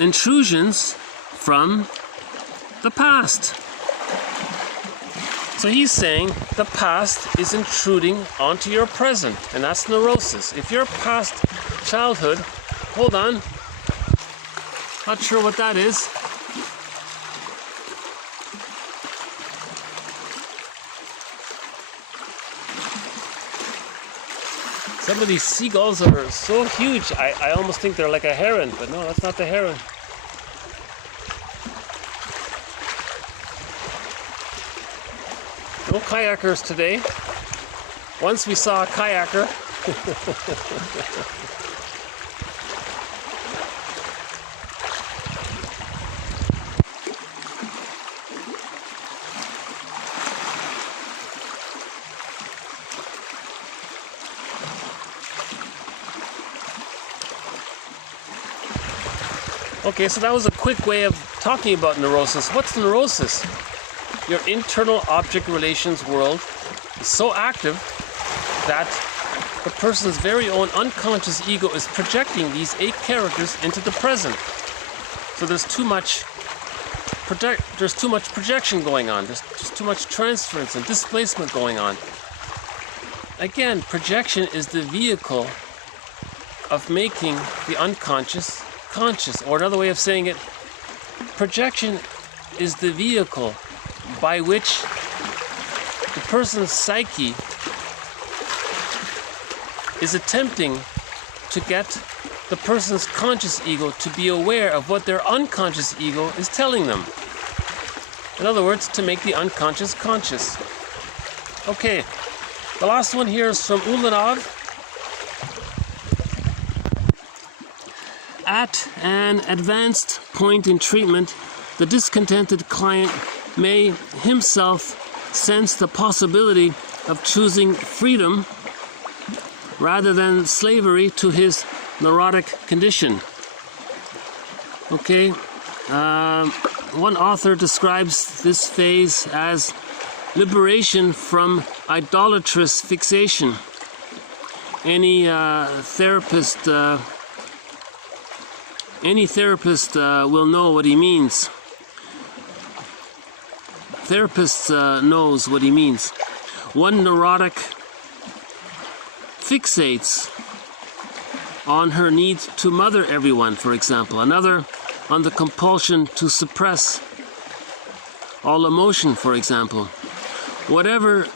intrusions from the past. So he's saying the past is intruding onto your present, and that's neurosis. If you're past childhood, hold on, not sure what that is. Some of these seagulls are so huge, I almost think they're like a heron, but no, that's not the heron. No kayakers today. Once we saw a kayaker. Okay, so that was a quick way of talking about neurosis. What's neurosis? Your internal object relations world is so active that the person's very own unconscious ego is projecting these 8 characters into the present. So there's too much projection going on. There's just too much transference and displacement going on. Again, projection is the vehicle of making the unconscious conscious. Or another way of saying it, projection is the vehicle by which the person's psyche is attempting to get the person's conscious ego to be aware of what their unconscious ego is telling them. In other words, to make the unconscious conscious. Okay, the last one here is from Ulanov. At an advanced point in treatment, the discontented client may himself sense the possibility of choosing freedom rather than slavery to his neurotic condition. Okay, one author describes this phase as liberation from idolatrous fixation. Any therapist will know what he means. Therapist knows what he means. One neurotic fixates on her need to mother everyone, for example. Another on the compulsion to suppress all emotion, for example. Whatever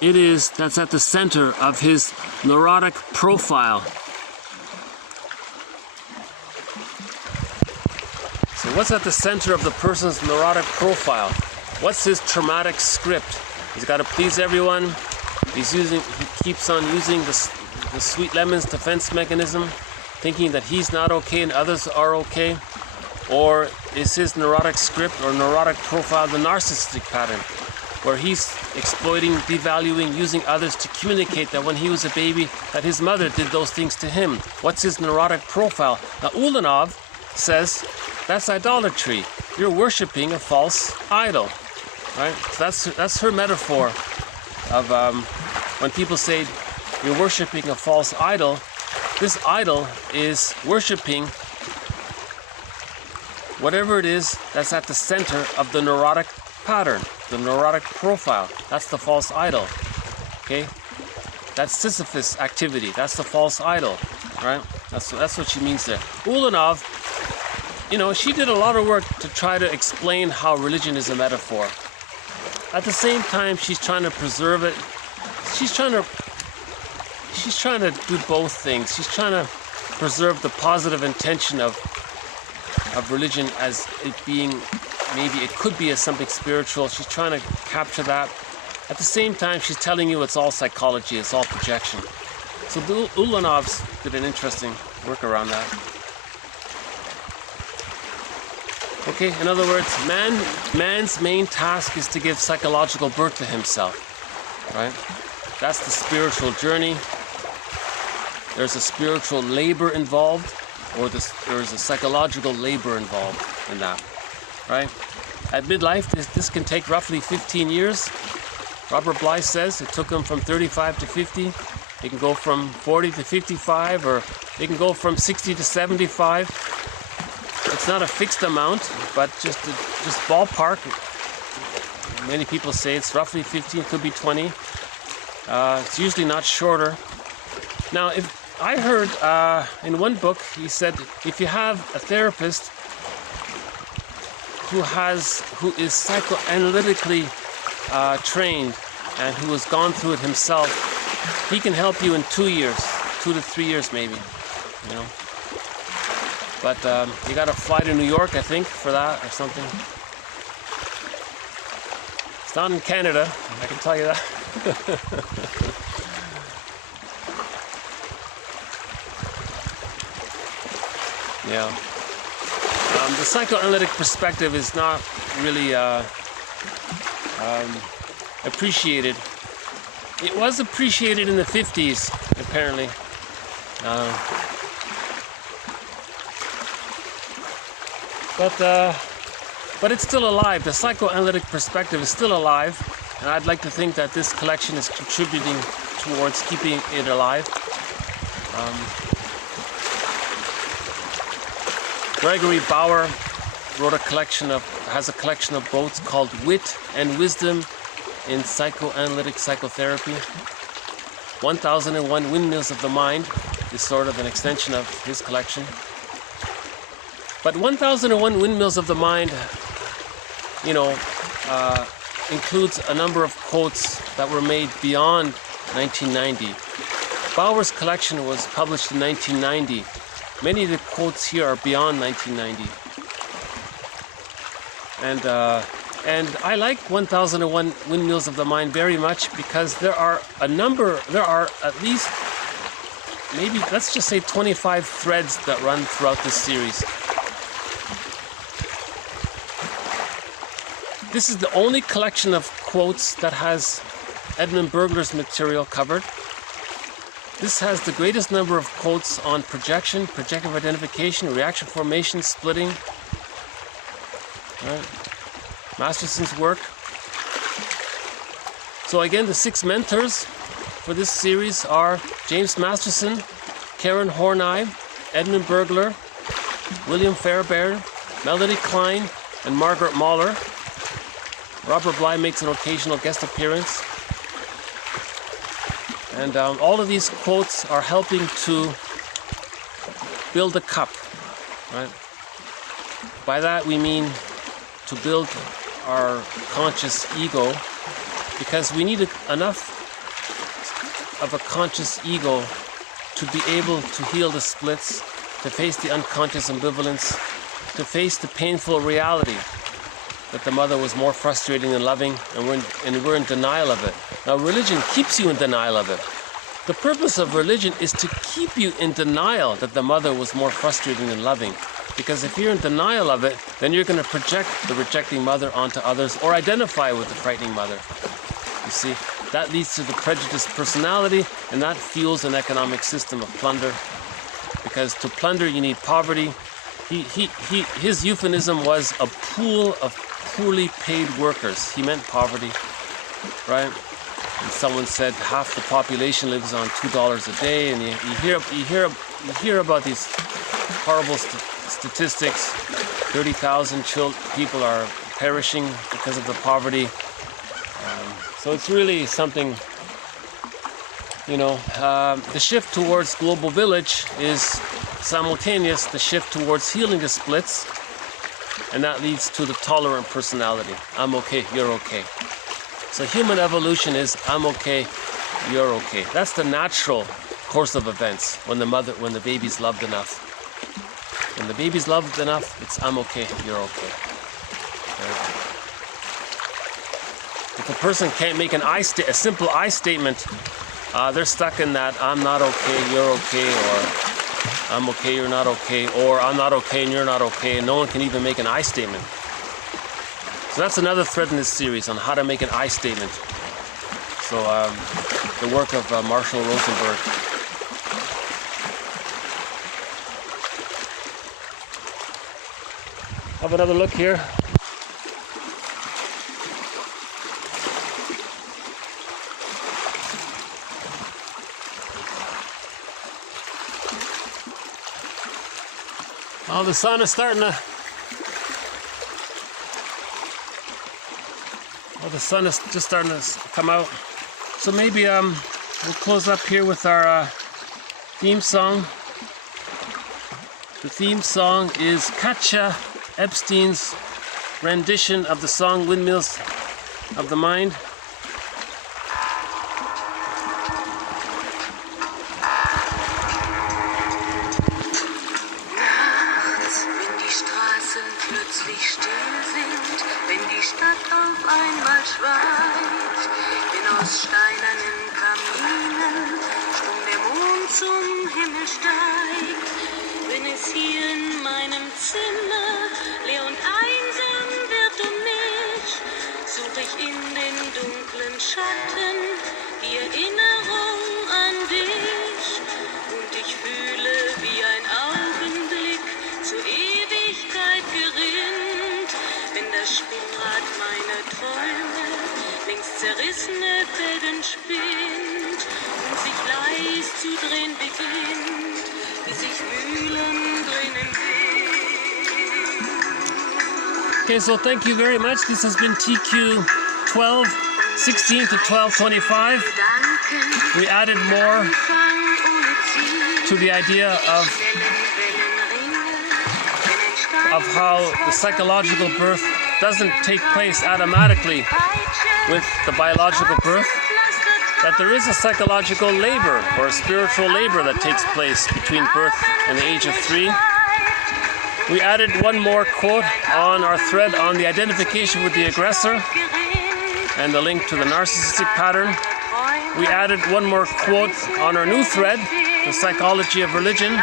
it is that's at the center of his neurotic profile. So what's at the center of the person's neurotic profile? What's his traumatic script? He's got to please everyone. He keeps on using the sweet lemons defense mechanism, thinking that he's not okay and others are okay. Or is his neurotic script or neurotic profile the narcissistic pattern, where he's exploiting, devaluing, using others to communicate that when he was a baby, that his mother did those things to him? What's his neurotic profile? Now Ulanov says that's idolatry. You're worshiping a false idol, right? So that's her metaphor of when people say you're worshiping a false idol. This idol is worshiping whatever it is that's at the center of the neurotic pattern, the neurotic profile. That's the false idol. Okay, that's Sisyphus activity. That's the false idol, right? That's what she means there. Ulanov, you know, she did a lot of work to try to explain how religion is a metaphor. At the same time, she's trying to preserve it. She's trying to do both things. She's trying to preserve the positive intention of religion as it being, maybe it could be as something spiritual. She's trying to capture that. At the same time, she's telling you it's all psychology, it's all projection. So Ulanovs did an interesting work around that. Okay, in other words, man's main task is to give psychological birth to himself, right? That's the spiritual journey. There's a spiritual labor involved, or there's a psychological labor involved in that, right? At midlife, this can take roughly 15 years. Robert Bly says it took him from 35 to 50. It can go from 40 to 55, or it can go from 60 to 75. It's not a fixed amount, but just ballpark. Many people say it's roughly 15, it could be 20. It's usually not shorter. Now, if I heard in one book, he said, if you have a therapist who is psychoanalytically trained and who has gone through it himself, he can help you in 2 years, 2 to 3 years maybe, you know. But you got to fly to New York, I think, for that or something. It's not in Canada, I can tell you that. Yeah. The psychoanalytic perspective is not really appreciated. It was appreciated in the 50s, apparently. But it's still alive. The psychoanalytic perspective is still alive, and I'd like to think that this collection is contributing towards keeping it alive. Gregory Bauer has a collection of both called Wit and Wisdom in Psychoanalytic Psychotherapy. 1001 Windmills of the Mind is sort of an extension of his collection. But 1001 Windmills of the Mind, you know, includes a number of quotes that were made beyond 1990. Bauer's collection was published in 1990. Many of the quotes here are beyond 1990. And I like 1001 Windmills of the Mind very much because there are at least, maybe, let's just say 25 threads that run throughout this series. This is the only collection of quotes that has Edmund Bergler's material covered. This has the greatest number of quotes on projection, projective identification, reaction formation, splitting. Right. Masterson's work. So again, the 6 mentors for this series are James Masterson, Karen Horney, Edmund Bergler, William Fairbairn, Melody Klein, and Margaret Mahler. Robert Bly makes an occasional guest appearance. And all of these quotes are helping to build a cup, right? By that we mean to build our conscious ego, because we need enough of a conscious ego to be able to heal the splits, to face the unconscious ambivalence, to face the painful reality that the mother was more frustrating than loving, and we're in denial of it. Now, religion keeps you in denial of it. The purpose of religion is to keep you in denial that the mother was more frustrating than loving. Because if you're in denial of it, then you're going to project the rejecting mother onto others or identify with the frightening mother. You see, that leads to the prejudiced personality, and that fuels an economic system of plunder. Because to plunder, you need poverty. His euphemism was a pool of poorly paid workers. He meant poverty, right? And someone said half the population lives on $2 a day, and you hear about these horrible statistics. 30,000 people are perishing because of the poverty. So it's really something, you know, the shift towards global village is simultaneous, the shift towards healing the splits, and that leads to the tolerant personality. I'm okay, you're okay. So human evolution is I'm okay, you're okay. That's the natural course of events when the baby's loved enough. When the baby's loved enough, it's I'm okay, you're okay. Right? If a person can't make a simple I statement, they're stuck in that I'm not okay, you're okay, or I'm okay, you're not okay, or I'm not okay and you're not okay, and no one can even make an I statement. So that's another thread in this series on how to make an I statement. So the work of Marshall Rosenberg. Have another look here. Oh, the sun is starting to... Oh, the sun is just starting to come out. So maybe we'll close up here with our theme song. The theme song is Katja Epstein's rendition of the song Windmills of the Mind. Zerrissene Fäden spinnt und sich leis zu drehen beginnt, wie sich Mühlen drinnen wind. Okay, so thank you very much. This has been TQ 12:16 to 12:25. We added more to the idea of how the psychological birth doesn't take place automatically with the biological birth, that there is a psychological labor or a spiritual labor that takes place between birth and the age of 3. We added one more quote on our thread on the identification with the aggressor and the link to the narcissistic pattern. We added one more quote on our new thread, the psychology of religion.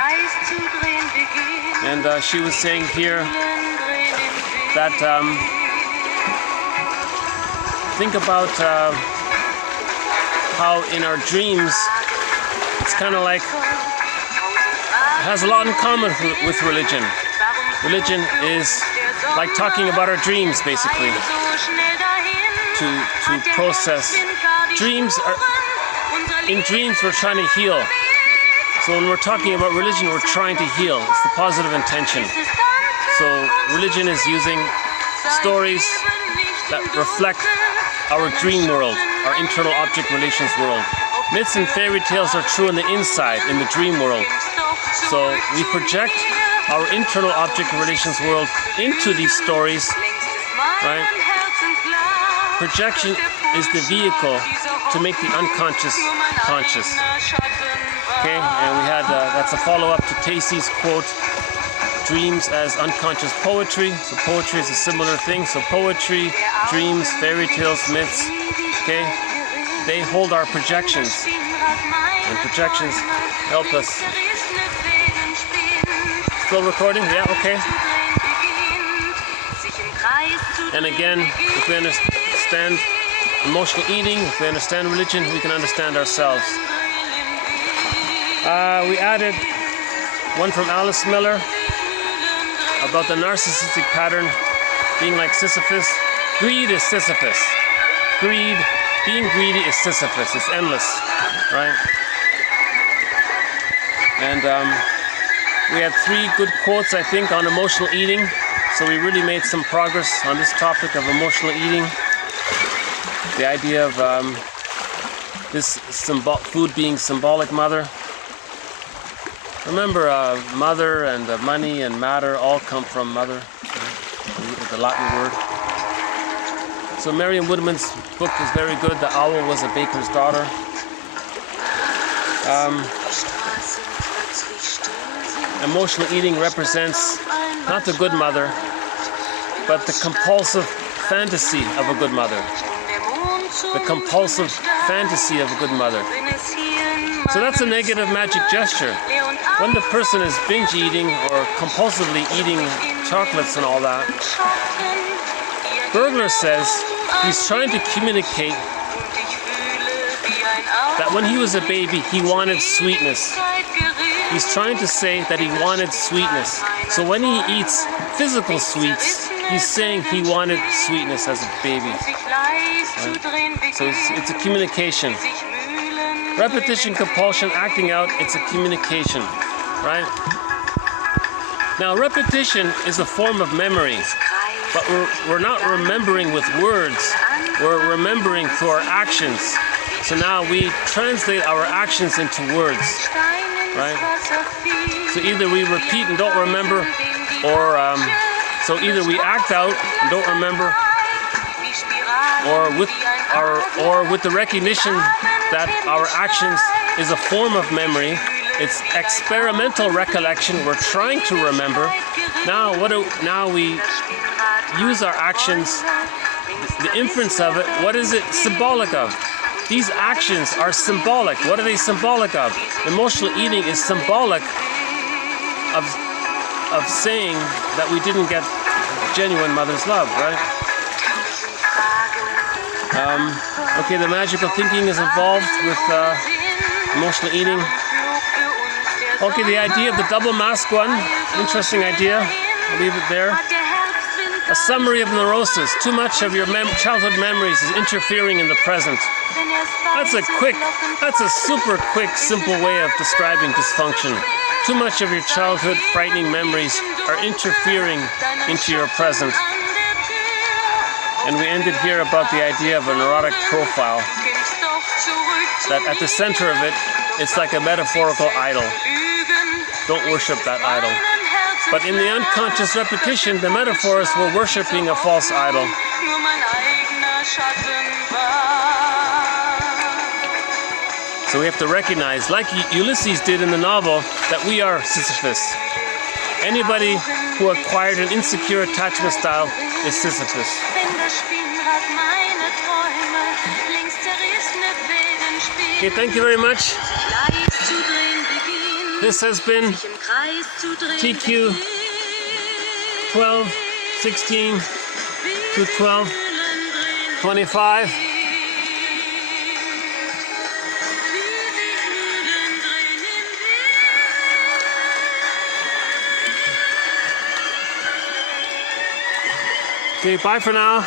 And she was saying here that think about how in our dreams it's kind of like it has a lot in common with religion. Religion is like talking about our dreams, basically, to process. In dreams we're trying to heal. So when we're talking about religion, we're trying to heal. It's the positive intention. So religion is using stories that reflect our dream world, our internal object relations world. Myths and fairy tales are true on the inside, in the dream world. So we project our internal object relations world into these stories, right? Projection is the vehicle to make the unconscious conscious. Okay, and we had that's a follow-up to Tacey's quote, dreams as unconscious poetry. So poetry is a similar thing. So poetry, dreams, fairy tales, myths, okay, they hold our projections, and projections help us. Still recording? Yeah, okay. And again, if we understand emotional eating, if we understand religion, we can understand ourselves. We added one from Alice Miller about the narcissistic pattern being like Sisyphus. Greed is Sisyphus. Being greedy is Sisyphus. It's endless, right? And we had 3 good quotes, I think, on emotional eating. So we really made some progress on this topic of emotional eating. The idea of this food being symbolic mother. Remember, mother and money and matter all come from mother, the Latin word. So Merriam-Webster's book is very good. The owl was a baker's daughter. Emotional eating represents not the good mother, but the compulsive fantasy of a good mother. The compulsive fantasy of a good mother. So that's a negative magic gesture. When the person is binge eating or compulsively eating chocolates and all that, Bergman says he's trying to communicate that when he was a baby, he wanted sweetness. He's trying to say that he wanted sweetness. So when he eats physical sweets, he's saying he wanted sweetness as a baby. Right? So it's a communication. Repetition, compulsion, acting out, it's a communication, right? Now, repetition is a form of memory, but we're not remembering with words. We're remembering through our actions. So now we translate our actions into words, right? So either we repeat and don't remember, or so either we act out and don't remember, or with the recognition that our actions is a form of memory. It's experimental recollection. We're trying to remember. Now we use our actions, the inference of it. What is it symbolic of? These actions are symbolic. What are they symbolic of? Emotional eating is symbolic of saying that we didn't get genuine mother's love, right? Okay, the magical thinking is involved with emotional eating. Okay, the idea of the double mask one, interesting idea. I'll leave it there. A summary of neurosis. Too much of your childhood memories is interfering in the present. That's a super quick, simple way of describing dysfunction. Too much of your childhood frightening memories are interfering into your present. And we ended here about the idea of an erotic profile, that at the center of it, it's like a metaphorical idol. Don't worship that idol. But in the unconscious repetition, the metaphors were worshiping a false idol. So we have to recognize, like Ulysses did in the novel, that we are Sisyphus. Anybody who acquired an insecure attachment style is Sisyphus. Okay, thank you very much. This has been TQ 12, 16 to 12, 25. Okay, bye for now.